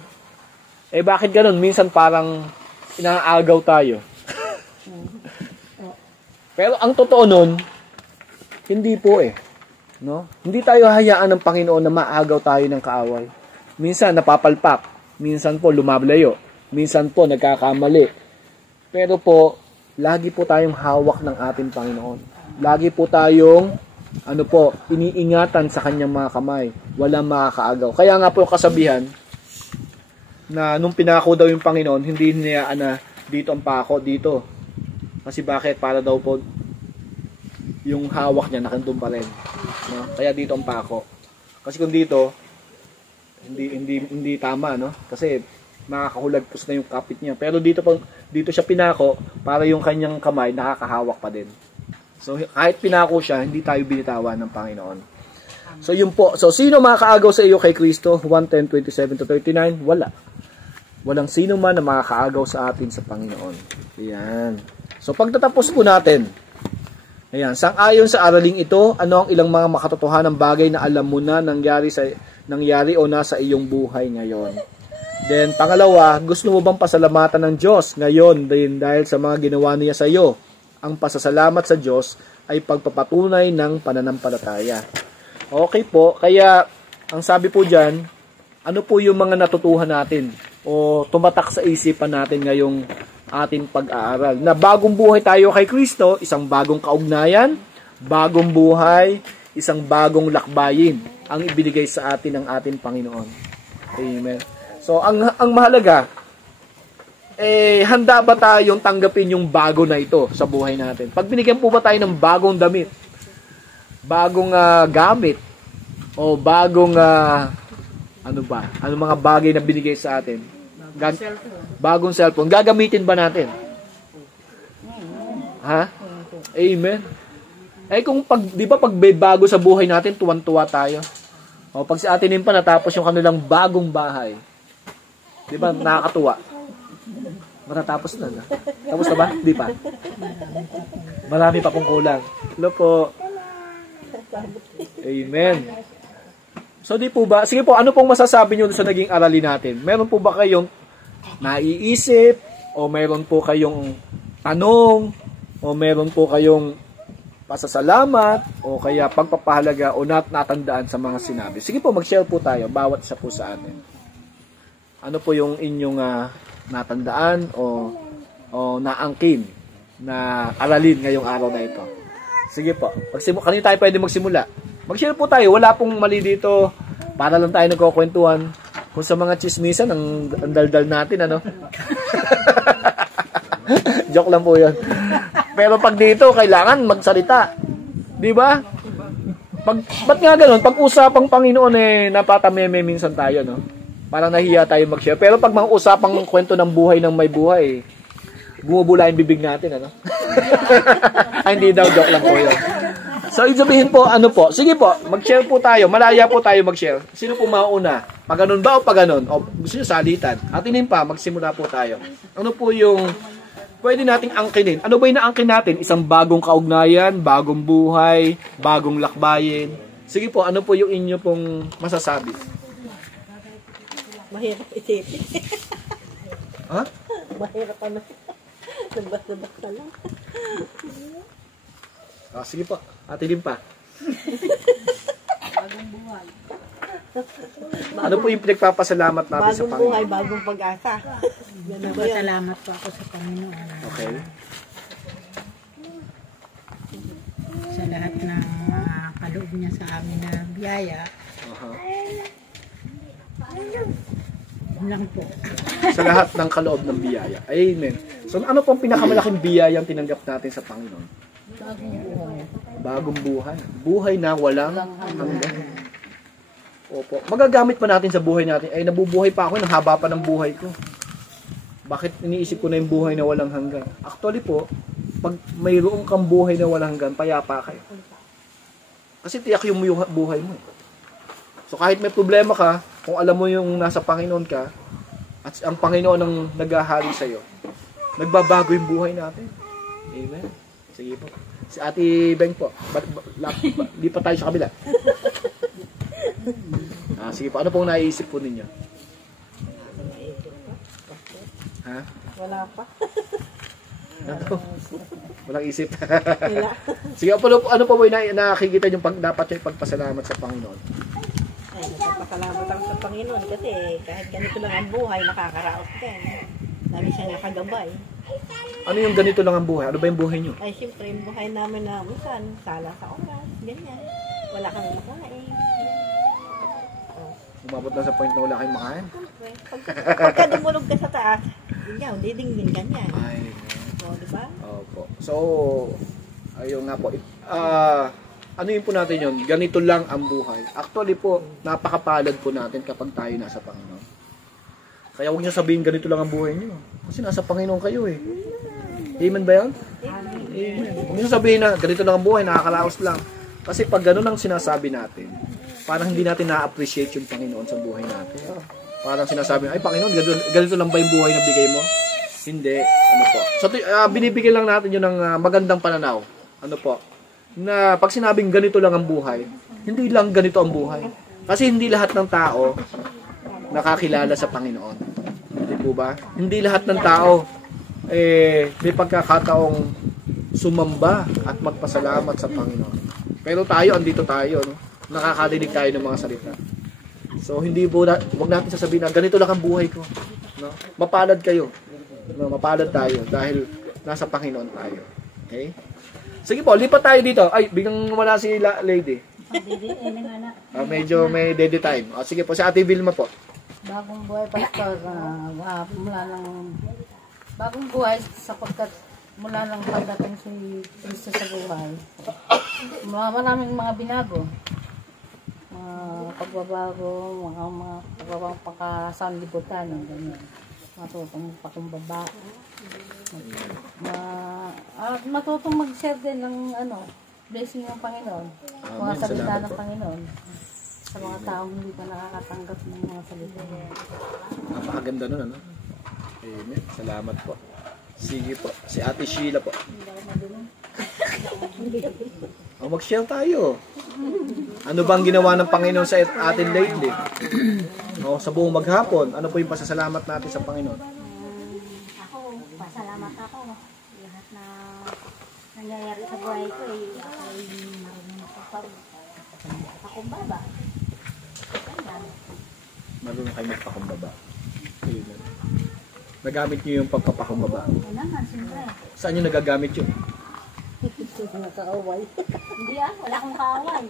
Bakit ganun? Minsan parang inaagaw tayo. Pero ang totoo nun, hindi po no? Hindi tayo hayaan ng Panginoon na maagaw tayo ng kaaway. Minsan napapalpak, minsan po lumablayo, minsan po nagkakamali. Pero po, lagi po tayong hawak ng ating Panginoon. Lagi po tayong iniingatan sa kanyang mga kamay. Walang makakaagaw. Kaya nga po kasabihan na nung pinako daw yung Panginoon, hindi niya dito ang pako, dito. Kasi bakit? Para daw po yung hawak niya nakandun pa rin. No? Kaya dito ang pako. Kasi kung dito, hindi tama, no? Kasi makakahulagpos na yung kapit niya. Pero dito siya pinako para yung kanyang kamay nakakahawak pa din. So kahit pinako siya, hindi tayo binitawan ng Panginoon. So yun po. So sino makakaagaw sa iyo kay Kristo? 1:10-27-39. Wala. Walang sino man na makakaagaw sa atin sa Panginoon. Ayan. So pagtatapos po natin, ayan, sang-ayon sa araling ito, ano ang ilang mga makatotohanang bagay na alam mo na nangyari o nasa iyong buhay ngayon? Then, pangalawa, gusto mo bang pasalamatan ng Diyos ngayon din dahil sa mga ginawa niya sa iyo? Ang pasasalamat sa Diyos ay pagpapatunay ng pananampalataya. Okay po, kaya ang sabi po dyan, ano po yung mga natutuhan natin o tumatak sa isipan natin ngayong ating pag-aaral? Na bagong buhay tayo kay Kristo, isang bagong kaugnayan, bagong buhay, isang bagong lakbayin ang ibinigay sa atin ng ating Panginoon. Amen. So, ang mahalaga, handa ba tayong tanggapin yung bago na ito sa buhay natin? Pag binigyan po ba tayo ng bagong damit, bagong gamit, o bagong, mga bagay na binigay sa atin? Bagong cellphone. Gagamitin ba natin? Ha? Amen. Kung pag may bago sa buhay natin, tuwan-tuwa tayo. O, pag si Ate Nimpa natapos yung kanilang bagong bahay. Di ba? Nakakatuwa. Matatapos na. No? Tapos na ba? Di pa. Marami pa pong kulang. Hello po. Amen. So di po ba? Sige po, ano pong masasabi nyo sa naging aralin natin? Meron po ba kayong naiisip? O meron po kayong tanong? O meron po kayong pasasalamat? O kaya pagpapahalaga o natandaan sa mga sinabi? Sige po, mag-share po tayo. Bawat isa po sa atin. Ano po yung inyong natandaan o naangkin na aralin ngayong araw na ito? Sige po. Kanina tayo pwede magsimula. Mag-share po tayo. Wala pong mali dito. Para lang tayo nagkukwentuhan. Kung sa mga chismisan, ang daldal natin, ano? Joke lang po yun. Pero pag dito, kailangan magsalita. Di ba? Ba't nga ganun? Pag usapang Panginoon napatameme minsan tayo, no? Parang nahiya tayo mag-share. Pero pag mga usapang kwento ng buhay ng may buhay, bumubula yung bibig natin, ano? Ay, hindi daw, joke lang po yun. So, sabihin po, ano po? Sige po, mag-share po tayo. Malaya po tayo mag-share. Sino po mauna? Pag ganun ba o pag ganun? O gusto nyo salitan? Atinin pa, magsimula po tayo. Ano po yung pwede nating angkinin? Ano ba yung naangkin natin? Isang bagong kaugnayan, bagong buhay, bagong lakbayin. Sige po, ano po yung inyo pong masasabi? Mahirap isipin. Ha? Mahirap ano. Nagbasa-basa lang. Sige po, atinin pa. Bagong buhay. Ano po yung pinagpapasalamat natin sa Bagong Panginoon? buhay, bagong pag-asa. Ganun ba yun? Salamat po ako sa Panginoon Okay. sa lahat ng kaloob niya sa amin na biyaya. Aha. Yun lang po. Sa lahat ng kaloob ng biyaya. Amen. So, ano pong pinakamalaking biyayang tinanggap natin sa Panginoon? Bagong buhay. Bagong buhay. Buhay na walang hanggan. Opo. Magagamit pa natin sa buhay natin. Ay, nabubuhay pa ako. Nahaba pa ng buhay ko. Bakit iniisip ko na yung buhay na walang hanggan? Actually po, pag mayroong kang buhay na walang hanggan, payapa kayo. Kasi tiyak yung buhay mo. So, kahit may problema ka, kung alam mo yung nasa Panginoon ka, at ang Panginoon ang naghahari sa'yo, nagbabago yung buhay natin. Amen. Sige po. Si Ate Beng po. Di pa tayo sa kabila. Sige po. Ano pong naiisip po ninyo? Ha? Wala pa. Ano? Walang isip. Wala. Sige, ano po ba yung nakikita yung dapat yung pagpasalamat sa Panginoon? Ay, nagpapasalamat ako sa Panginoon kasi kahit ganito lang ang buhay, nakakaraos din. Lagi siya nakagabay. Ano yung ganito lang ang buhay? Ano ba yung buhay nyo? Ay, siyempre, yung buhay namin na minsan, sala sa oras, ganyan. Wala kang makain. Umabot na sa point na wala kayong makain? Siyempre, pagka dumulog ka sa taas, ganyan, diding ganyan. Ay, O, diba? opo. So, ayun nga po. Ano yun po natin yun? Ganito lang ang buhay. Actually po, napakapalad po natin kapag tayo nasa Panginoon. Kaya huwag niyo sabihin ganito lang ang buhay niyo. Kasi nasa Panginoon kayo eh. Amen ba yan? Amen. Huwag niyo sabihin na ganito lang ang buhay, nakakalaos lang. Kasi pag gano'n ang sinasabi natin, parang hindi natin na-appreciate yung Panginoon sa buhay natin. Parang sinasabi, ay Panginoon, ganito lang ba yung buhay na bigay mo? Hindi. Ano po? So, binibigyan lang natin yun ng magandang pananaw. Ano po? Na pag sinabing ganito lang ang buhay, hindi lang ganito ang buhay. Kasi hindi lahat ng tao nakakilala sa Panginoon. Hindi po ba? Hindi lahat ng tao may pagkakataong sumamba at magpasalamat sa Panginoon. Pero tayo, andito tayo, no? Nakakadinig tayo ng mga salita. So, hindi po, wag natin sasabihin na ganito lang ang buhay ko. No? Mapalad kayo. No, mapalad tayo dahil nasa Panginoon tayo. Okay? Sige po, lipat tayo dito. Ay, biglang wala si lady. Medyo may dead time. Sige po, si Ate Vilma po. Bagong buhay, pastor. Mula ng bagong buhay sapagkat mula ng pagdating si Kristo sa buhay. Maraming mga binago. Pagbabago, mga pagbabang pagkasanlibutan, ganyan. Matutong pakumbaba. Matutong mag-share din ng blessing ng Panginoon. Mga salita ng Panginoon. sa mga taong hindi pa nakakatanggap ng mga salita niya. Napakaganda nun, ano? Amen. Salamat po. Sige po. Si Ate Sheila po. Mag-share tayo. Ano bang ginawa ng Panginoon sa atin lately? Sa buong maghapon, ano po yung pasasalamat natin sa Panginoon? Ako, pasalamat ako. Lahat na nangyayari sa buhay ko ako ay marunong magpakumbaba. Marunong kayo magpakumbaba. Amen. Nagamit niyo yung pagpapakumbaba. Ano naman, siyempre. Saan niyo nagagamit yun? Nakaaway. Hindi wala akong kaaway.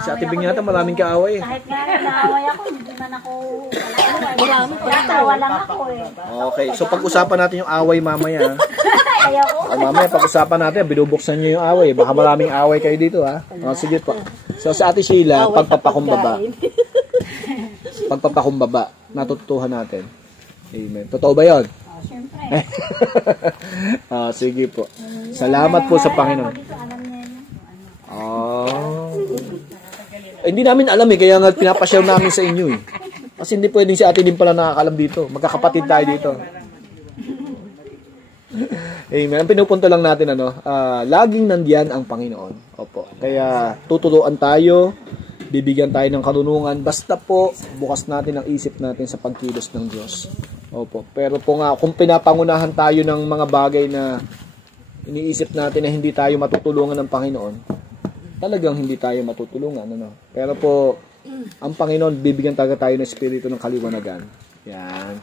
Si Ate Bing yata maraming kaaway. Kahit nga naaway ako, hindi man ako natawa lang ako Okay, so pag-usapan natin yung away mamaya. Kaya ko. Mamaya pag-usapan natin, binubuksan niyo yung away. Baka maraming away kayo dito, ha? Sige po. So si Ate Sheila, pagpapakumbaba. Pagpapakumbaba, natutuhan natin. Amen. Totoo ba yun? Siyempre. Sige po. Salamat po sa Panginoon. Alam niya yun. Hindi namin alam kaya nga pinapashare namin sa inyo Kasi hindi pwedeng si ate din pala nakakalam dito. Magkakapatid tayo dito. Amen. Ang pinupunto lang natin, laging nandiyan ang Panginoon. Opo. Kaya tuturuan tayo, bibigyan tayo ng karunungan, basta po bukas natin ang isip natin sa pagkilos ng Diyos. Opo. Pero po nga, kung pinapangunahan tayo ng mga bagay na iniisip natin na hindi tayo matutulungan ng Panginoon, talagang hindi tayo matutulungan. Pero po, ang Panginoon, bibigyan talaga tayo ng espiritu ng kaliwanagan. Yan.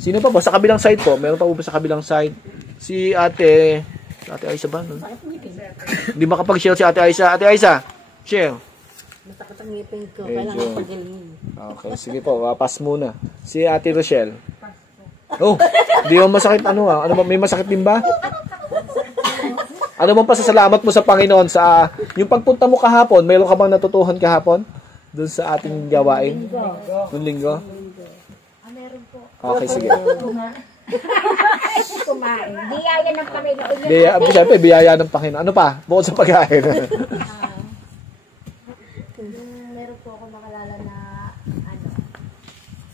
Sino pa ba? Sa kabilang side po. Meron pa po ba sa kabilang side? Si Ate Aisa ba? Hindi makapag-share si Ate Aisa. Ate Aisa, share. Masakit ang ngipin ko. Medyo. Kailangan pagalingin. Okay, sige po. Pass muna. Si Ate Rochelle. Oh, di mo masakit ano ba? May masakit din ba? Ano bang pasasalamat mo sa Panginoon sa yung pagpunta mo kahapon? Mayroon ka bang natutuhan kahapon doon sa ating gawain? Noong linggo? Meron po. Okay, sige. Kumain. Biyaya ng Panginoon. Siyempre, biyaya ng Panginoon. Ano pa? Bukod sa pagkain. Meron po ako nakalala na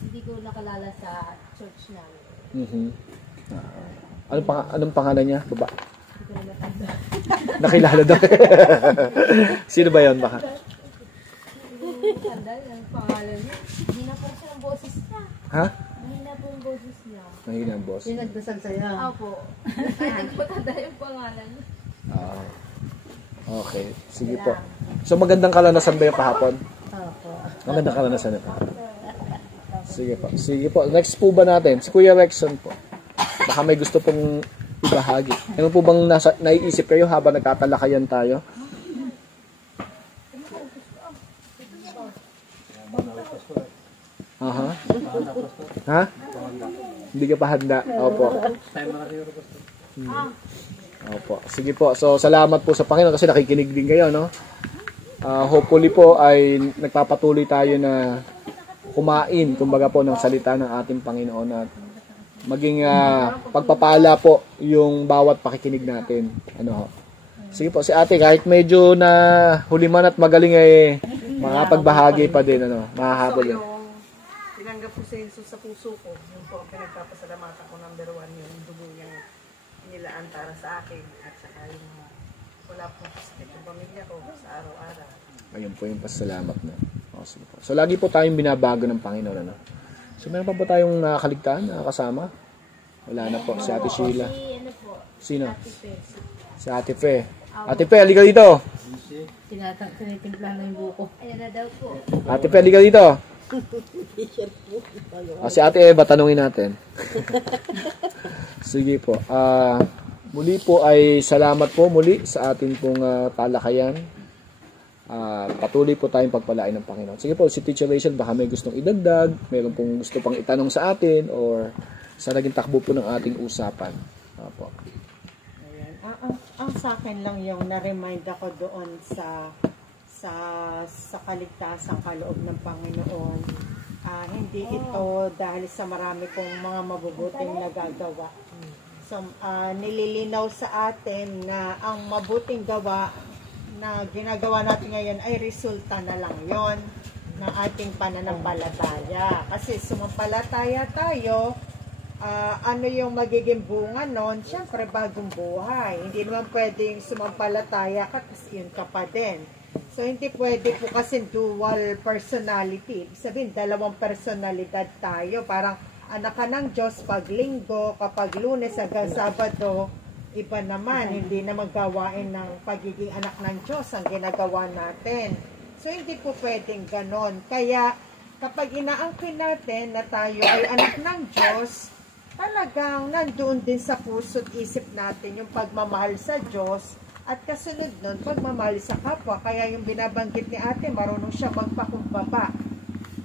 hindi ko nakalala sa church namin. Anong pangalan niya? Baba? Nakilala daw. Sino ba yun? Baka? Tandal ang pangalan niya. Hindi na po siya ang boses niya. Ha? Mahina po yung boses niya. Mahina ang boss. Yung nagdasal sa'yo. Opo. Hindi ko tanda yung pangalan niya. Okay. Sige po. So magandang kalanasan ba yung kahapon? Opo. Magandang kalanasan ito. Sige po. Sige po. Next po ba natin? Si Kuya Rexon po. Baka may gusto pong ibahagi. Ano po bang naiisip kayo habang nagtatalakayan tayo? Aha. Ha? Hindi ka pa handa? Opo. Opo. Sige po. So, salamat po sa Panginoon kasi nakikinig din kayo, no? Hopefully po ay nagpapatuloy tayo na kumain, kumbaga po, ng salita ng ating Panginoon at maging pagpapala po yung bawat pakikinig natin. Sige po, si ate, kahit medyo na huliman at magaling makapagbahagi pa din, mahahabol din. Tinanggap ko si Jesus sa puso ko. Yung po ang pinagpapasalamatan ko, number 1, yung dugo niyang inilaan para sa akin at saka yung wala pong sakit yung pamilya ko sa araw-araw. Ayun po yung pasalamat na. Sige po. So, lagi po tayong binabago ng Panginoon, So, meron pa po tayong nakakaligtaan, nakakasama? Wala na po. Si Ate Sheila. Sino? Si Ate Fe. Ate Fe, halika dito. Tinitimpla na yung buko. Ayan na daw po. Ate Fe, halika dito. Si Ate Eva, tanungin natin. Sige po. Muli po ay salamat po muli sa ating pong talakayan. Patuloy po tayong pagpalain ng Panginoon. Sige po, si Teacher Rachel, baka may gustong idagdag, mayroon pong gusto pang itanong sa atin, or sa naging takbo po ng ating usapan. Po. Ayan. Ang sa akin lang yung na-remind ako doon sa kaligtasang kaloob ng Panginoon. Hindi ito dahil sa marami kong mga mabubuting nagagawa. So, nililinaw sa atin na ang mabuting gawa na ginagawa natin ngayon ay resulta na lang yon ng ating pananampalataya. Kasi sumampalataya tayo, ano yung magiging bunga nun? Siyempre, bagong buhay. Hindi naman pwedeng sumampalataya ka, tapos yun ka pa din. So, hindi pwede po kasi dual personality. Ibig sabihin, dalawang personalidad tayo. Parang anak ka ng Diyos pag linggo, kapag Lunes hanggang Sabado, iba naman. Hindi na magawain ng pagiging anak ng Diyos ang ginagawa natin. So, hindi po pwedeng ganon. Kaya, kapag inaangkin natin na tayo ay anak ng Diyos, talagang nandoon din sa puso't isip natin yung pagmamahal sa Diyos at kasunod nun, pagmamahal sa kapwa. Kaya yung binabanggit ni ate, marunong siya magpakumbaba.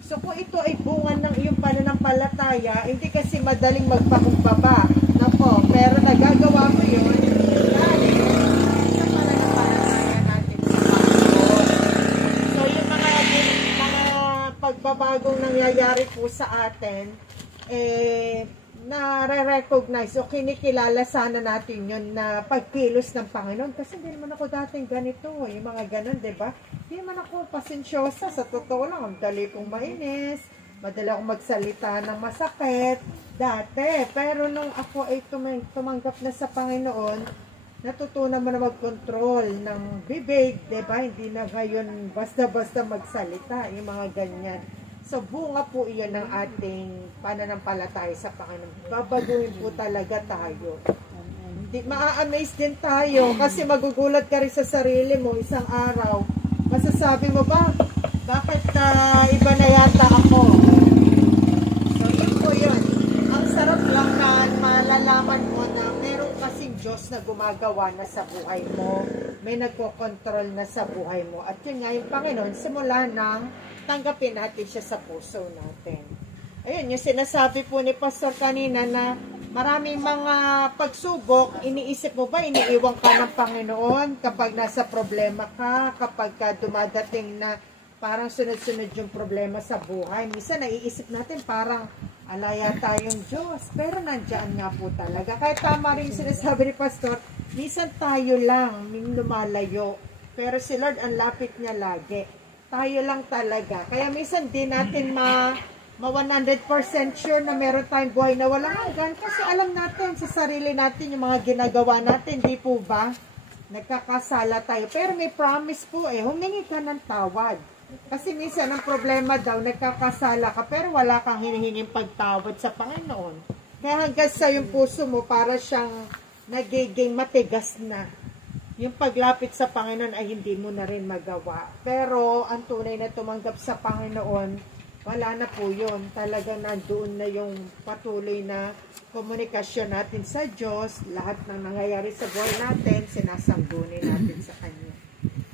So kung ito ay bunga ng iyong pananampalataya, hindi kasi madaling magpakumbaba. Nako, pero nagagawa mo yun dahil sa pananampalataya natin sa Panginoon. So yung mga pagbabagong nangyayari po sa atin, na-recognize o kinikilala sana natin yun na pagkilos ng Panginoon. Kasi hindi naman ako dating ganito, yung mga ganun, diba? Hindi naman ako pasensyosa, sa totoo lang, ang dali kong mainis, madali akong magsalita ng masakit, dati. Pero nung ako ay tumanggap na sa Panginoon, natutunan mo na mag-control ng bibig, diba? Hindi na ngayon basta-basta magsalita, yung mga ganyan. So, bunga po iyan ng ating pananampalataya sa Panginoon. Babaguhin po talaga tayo. Ma-amaze din tayo kasi magugulat ka rin sa sarili mo isang araw. Masasabi mo ba, bakit iba na yata ako? So, yun po yun. Ang sarap lang na malalaman mo na meron kasing Diyos na gumagawa na sa buhay mo. May nagkokontrol na sa buhay mo. At yun nga yung Panginoon, simula ng tanggapin natin siya sa puso natin. Ayun, yung sinasabi po ni Pastor kanina na maraming mga pagsubok, iniisip mo ba, iniiwan ka ng Panginoon kapag nasa problema ka, kapag dumadating na parang sunod-sunod yung problema sa buhay. Minsan naiisip natin parang alaya tayong Diyos, pero nandiyan nga po talaga. Kahit tama rin yung sinasabi ni Pastor, minsan tayo lang lumalayo, pero si Lord ang lapit niya lagi. Tayo lang talaga. Kaya minsan di natin ma 100% sure na meron tayong buhay na walang hanggan kasi alam natin sa sarili natin yung mga ginagawa natin, di po ba? Nagkakasala tayo. Pero may promise po humingi ka ng tawad. Kasi minsan ang problema daw, nagkakasala ka pero wala kang hinihinging pagtawad sa Panginoon. Kaya hanggang sa yung puso mo para siyang nagiging matigas na. Yung paglapit sa Panginoon ay hindi mo na rin magawa. Pero ang tunay na tumanggap sa Panginoon, wala na po yun. Talagang nandoon na yung patuloy na komunikasyon natin sa Diyos. Lahat ng nangyayari sa buhay natin, sinasanggunin natin sa Kanya.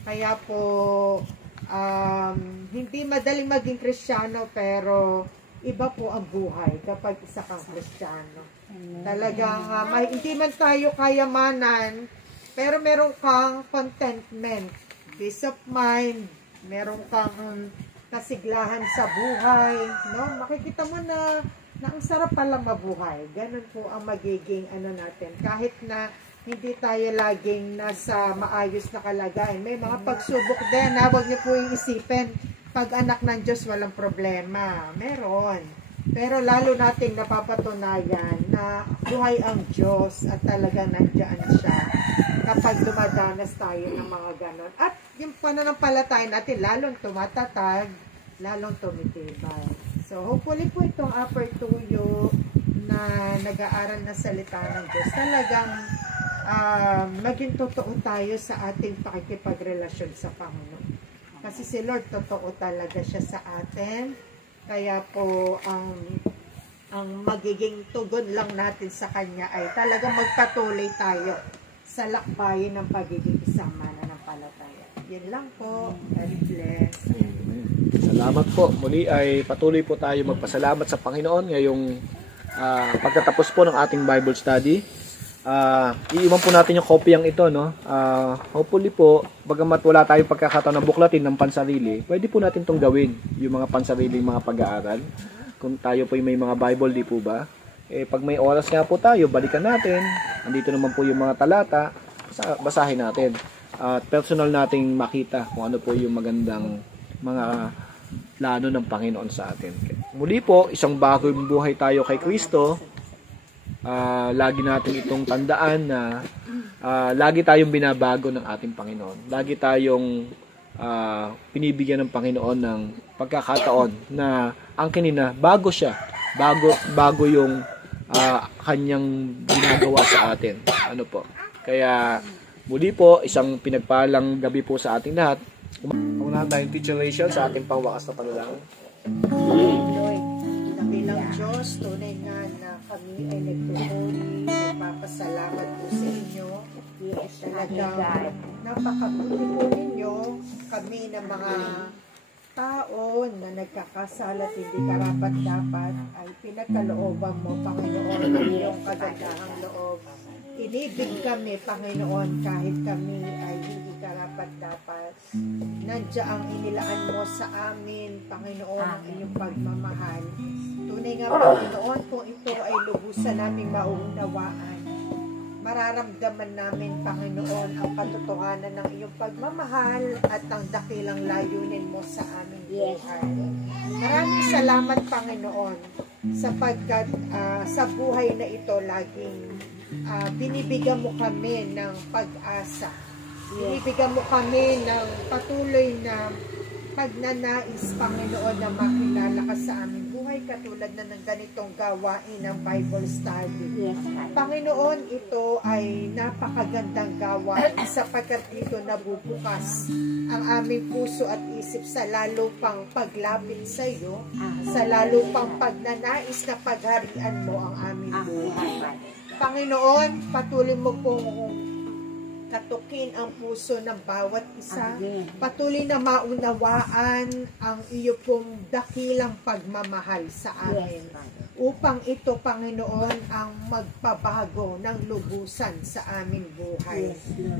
Kaya po, hindi madaling maging Kristiyano, pero iba po ang buhay kapag isa kang Kristiyano. Talagang hindi man tayo kayamanan, pero meron kang contentment, peace of mind, meron kang kasiglahan sa buhay, no? Makikita mo na ang sarap pala mabuhay. Ganun po ang magiging natin. Kahit na hindi tayo laging nasa maayos na kalagayan. May mga pagsubok din, huwag niyo po yung isipin, pag anak ng Diyos walang problema. Meron. Pero lalo nating napapatunayan na buhay ang Diyos at talaga nandiyan siya kapag dumadanas tayo ng mga ganon. At yung pananampalataya natin lalong tumatatag, lalong tumitibay. So hopefully po itong Upper Tuyo na nag-aaral na salita ng Diyos, talagang maging totoo tayo sa ating pakikipagrelasyon sa Panginoon. Kasi si Lord totoo talaga siya sa atin. Kaya po ang magiging tugon lang natin sa Kanya ay talagang magpatuloy tayo sa lakbayin ng pagiging isang mananampalataya. Yan lang po. God bless. Salamat po. Muli ay patuloy po tayo magpasalamat sa Panginoon ngayong pagkatapos po ng ating Bible study. Iiwan po natin yung kopyang ito, no? Hopefully po, bagamat wala tayong pagkakataon ng buklatin ng pansarili, pwede po natin itong gawin, yung mga pansariling mga pag-aaral. Kung tayo po may mga Bible, di po ba? Pag may oras nga po tayo, balikan natin. Andito naman po yung mga talata, basahin natin. At personal nating makita kung ano po yung magandang mga plano ng Panginoon sa atin. Muli po, isang bagong buhay tayo kay Kristo. Lagi natin itong tandaan na lagi tayong binabago ng ating Panginoon. Lagi tayong pinibigyan ng Panginoon ng pagkakataon na ang kanina, bago siya. Bago yung kanyang ginagawa sa atin. Ano po? Kaya muli po, isang pinagpalang gabi po sa ating lahat. Unahan tayong Teacher Rachel sa ating pangwakas na panalangin. Dakilang Diyos, tunay nga na kami ay nagtutuloy, nagpapasalamat po sa inyo. Talagang napakabuti po ninyo kami ng mga tao na nagkakasala at hindi karapat-dapat ay pinagkalooban mo, Panginoon, ng iyong kagandahang loob. Inibig kami, Panginoon, kahit kami ay hindi karapat-dapat. Nandiyan ang inilaan mo sa amin, Panginoon, ang iyong pagmamahal. Tunay nga, Panginoon, kung ito ay lubusan naming mauunawaan, mararamdaman namin, Panginoon, ang katotohanan ng iyong pagmamahal at ang dakilang layunin mo sa aming buhay. Maraming salamat, Panginoon, sapagkat sa buhay na ito laging binibigyan mo kami ng pag-asa. Binibigyan mo kami ng patuloy na pagnanais, Panginoon, na makilala ka sa aming buhay katulad na ng ganitong gawain ng Bible study. Panginoon, ito ay napakagandang gawain sapagkat dito nabubukas ang aming puso at isip sa lalo pang paglapit sa iyo, sa lalo pang pagnanais na pagharian mo ang aming buhay. Panginoon, patuloy mo pong katukin ang puso ng bawat isa. Patuloy na maunawaan ang iyo pong dakilang pagmamahal sa amin. Upang ito, Panginoon, ang magpabago ng lubusan sa aming buhay.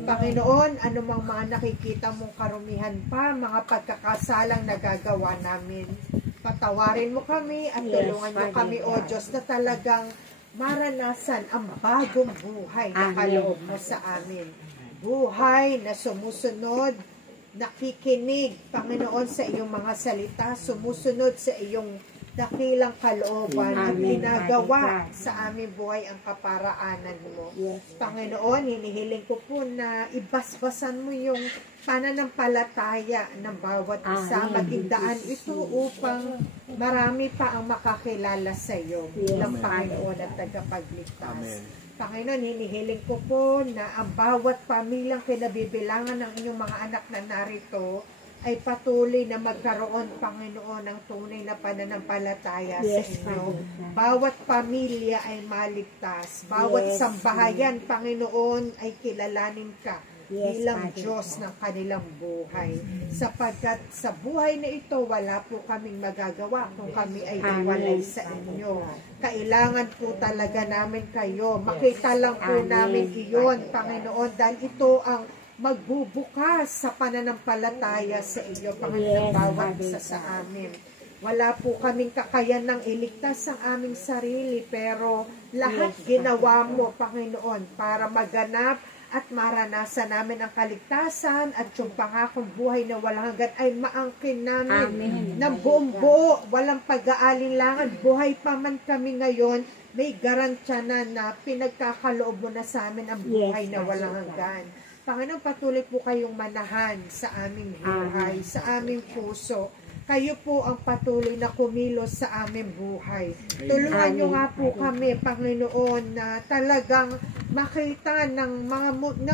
Panginoon, anumang mga nakikita mong karumihan pa, mga pagkakasalang nagagawa namin, patawarin mo kami at tulungan mo kami, O Diyos, na talagang maranasan ang bagong buhay na kaloob mo sa amin. Buhay na sumusunod, nakikinig, Panginoon, sa iyong mga salita, sumusunod sa iyong dakilang kalooban at ginagawa sa aming buhay ang kaparaanan mo. Panginoon, hinihiling ko po na ibasbasan mo yung pananampalataya ng bawat isa, maging daan ito upang marami pa ang makakilala sa iyo bilang Panginoon at tagapagligtas. Panginoon, hinihiling ko po na ang bawat pamilyang kinabibilangan ng inyong mga anak na narito ay patuloy na magkaroon, Panginoon, ng tunay na pananampalataya sa inyo. Bawat pamilya ay maligtas. Bawat sambahayan, Panginoon, ay kilalanin ka bilang Diyos ng kanilang buhay. Sapagkat sa buhay na ito, wala po kaming magagawa kung kami ay iwalay sa inyo. Kailangan po talaga namin kayo. Makita lang po namin iyon, Panginoon, dahil ito ang magbubukas sa pananampalataya sa iyo, Panginoon, bawat isa sa amin. Wala po kaming kakayanang iligtas ang aming sarili, pero lahat ginawa mo, Panginoon, para maganap at maranasan namin ang kaligtasan at yung pangakong buhay na walang hanggan ay maangkin namin ng buong buo, walang pag-aalinlangan. Buhay pa man kami ngayon, may garantya na pinagkakaloob mo na sa amin ang buhay na walang hanggan. Panginoon, patuloy po kayong manahan sa aming buhay, sa aming puso. Kayo po ang patuloy na kumilos sa aming buhay. Tulungan nyo nga po kami, Panginoon, na talagang makita ng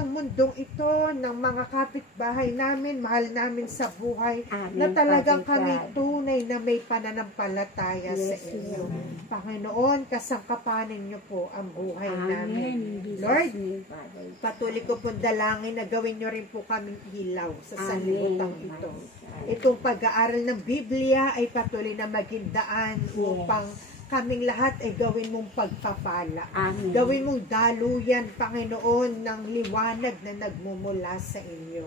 mundong ito, ng mga kapitbahay namin, mahal namin sa buhay, na talagang kami tunay na may pananampalataya sa inyo. Panginoon, kasangkapanin nyo po ang buhay namin. Lord, patuloy ko po dalangin na gawin nyo rin po kaming ilaw sa sanlibutan ito. Itong pag-aaral ng Biblia ay patuloy na maging daan upang kaming lahat ay gawin mong pagpapala. Gawin mong daluyan, Panginoon, ng liwanag na nagmumula sa inyo.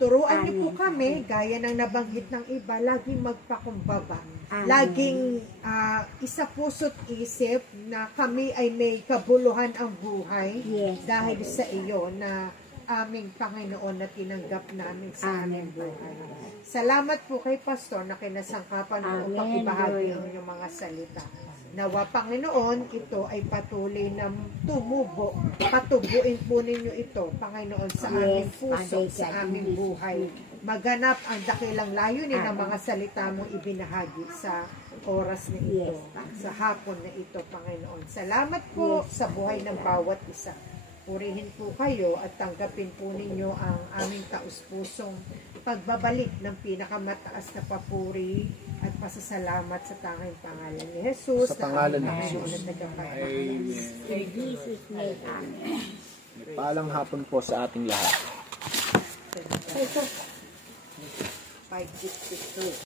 Turuan niyo po kami, gaya ng nabanggit ng iba, laging magpakumbaba. Laging isa puso't isip na kami ay may kabuluhan ang buhay dahil sa iyo, na aming Panginoon na tinanggap namin sa aming buhay. Salamat po kay Pastor na kinasangkapan mo upang ibahagi ang inyong mga salita. Nawa Panginoon, ito ay patuloy na tumubo. Patubuin po ninyo ito, Panginoon, sa aming puso, sa aming buhay. Maganap ang dakilang layunin ng mga salita mong ibinahagi sa oras na ito, sa hapon na ito, Panginoon. Salamat po sa buhay ng bawat isa. Purihin po kayo at tanggapin po ninyo ang aming taus-pusong pagbabalik ng pinakamataas na papuri at pasasalamat sa tanging pangalan ni Jesus. Sa pangalan ni Jesus. Amen. In Jesus' name, amen. Paalang hapon po sa ating lahat. 5:52.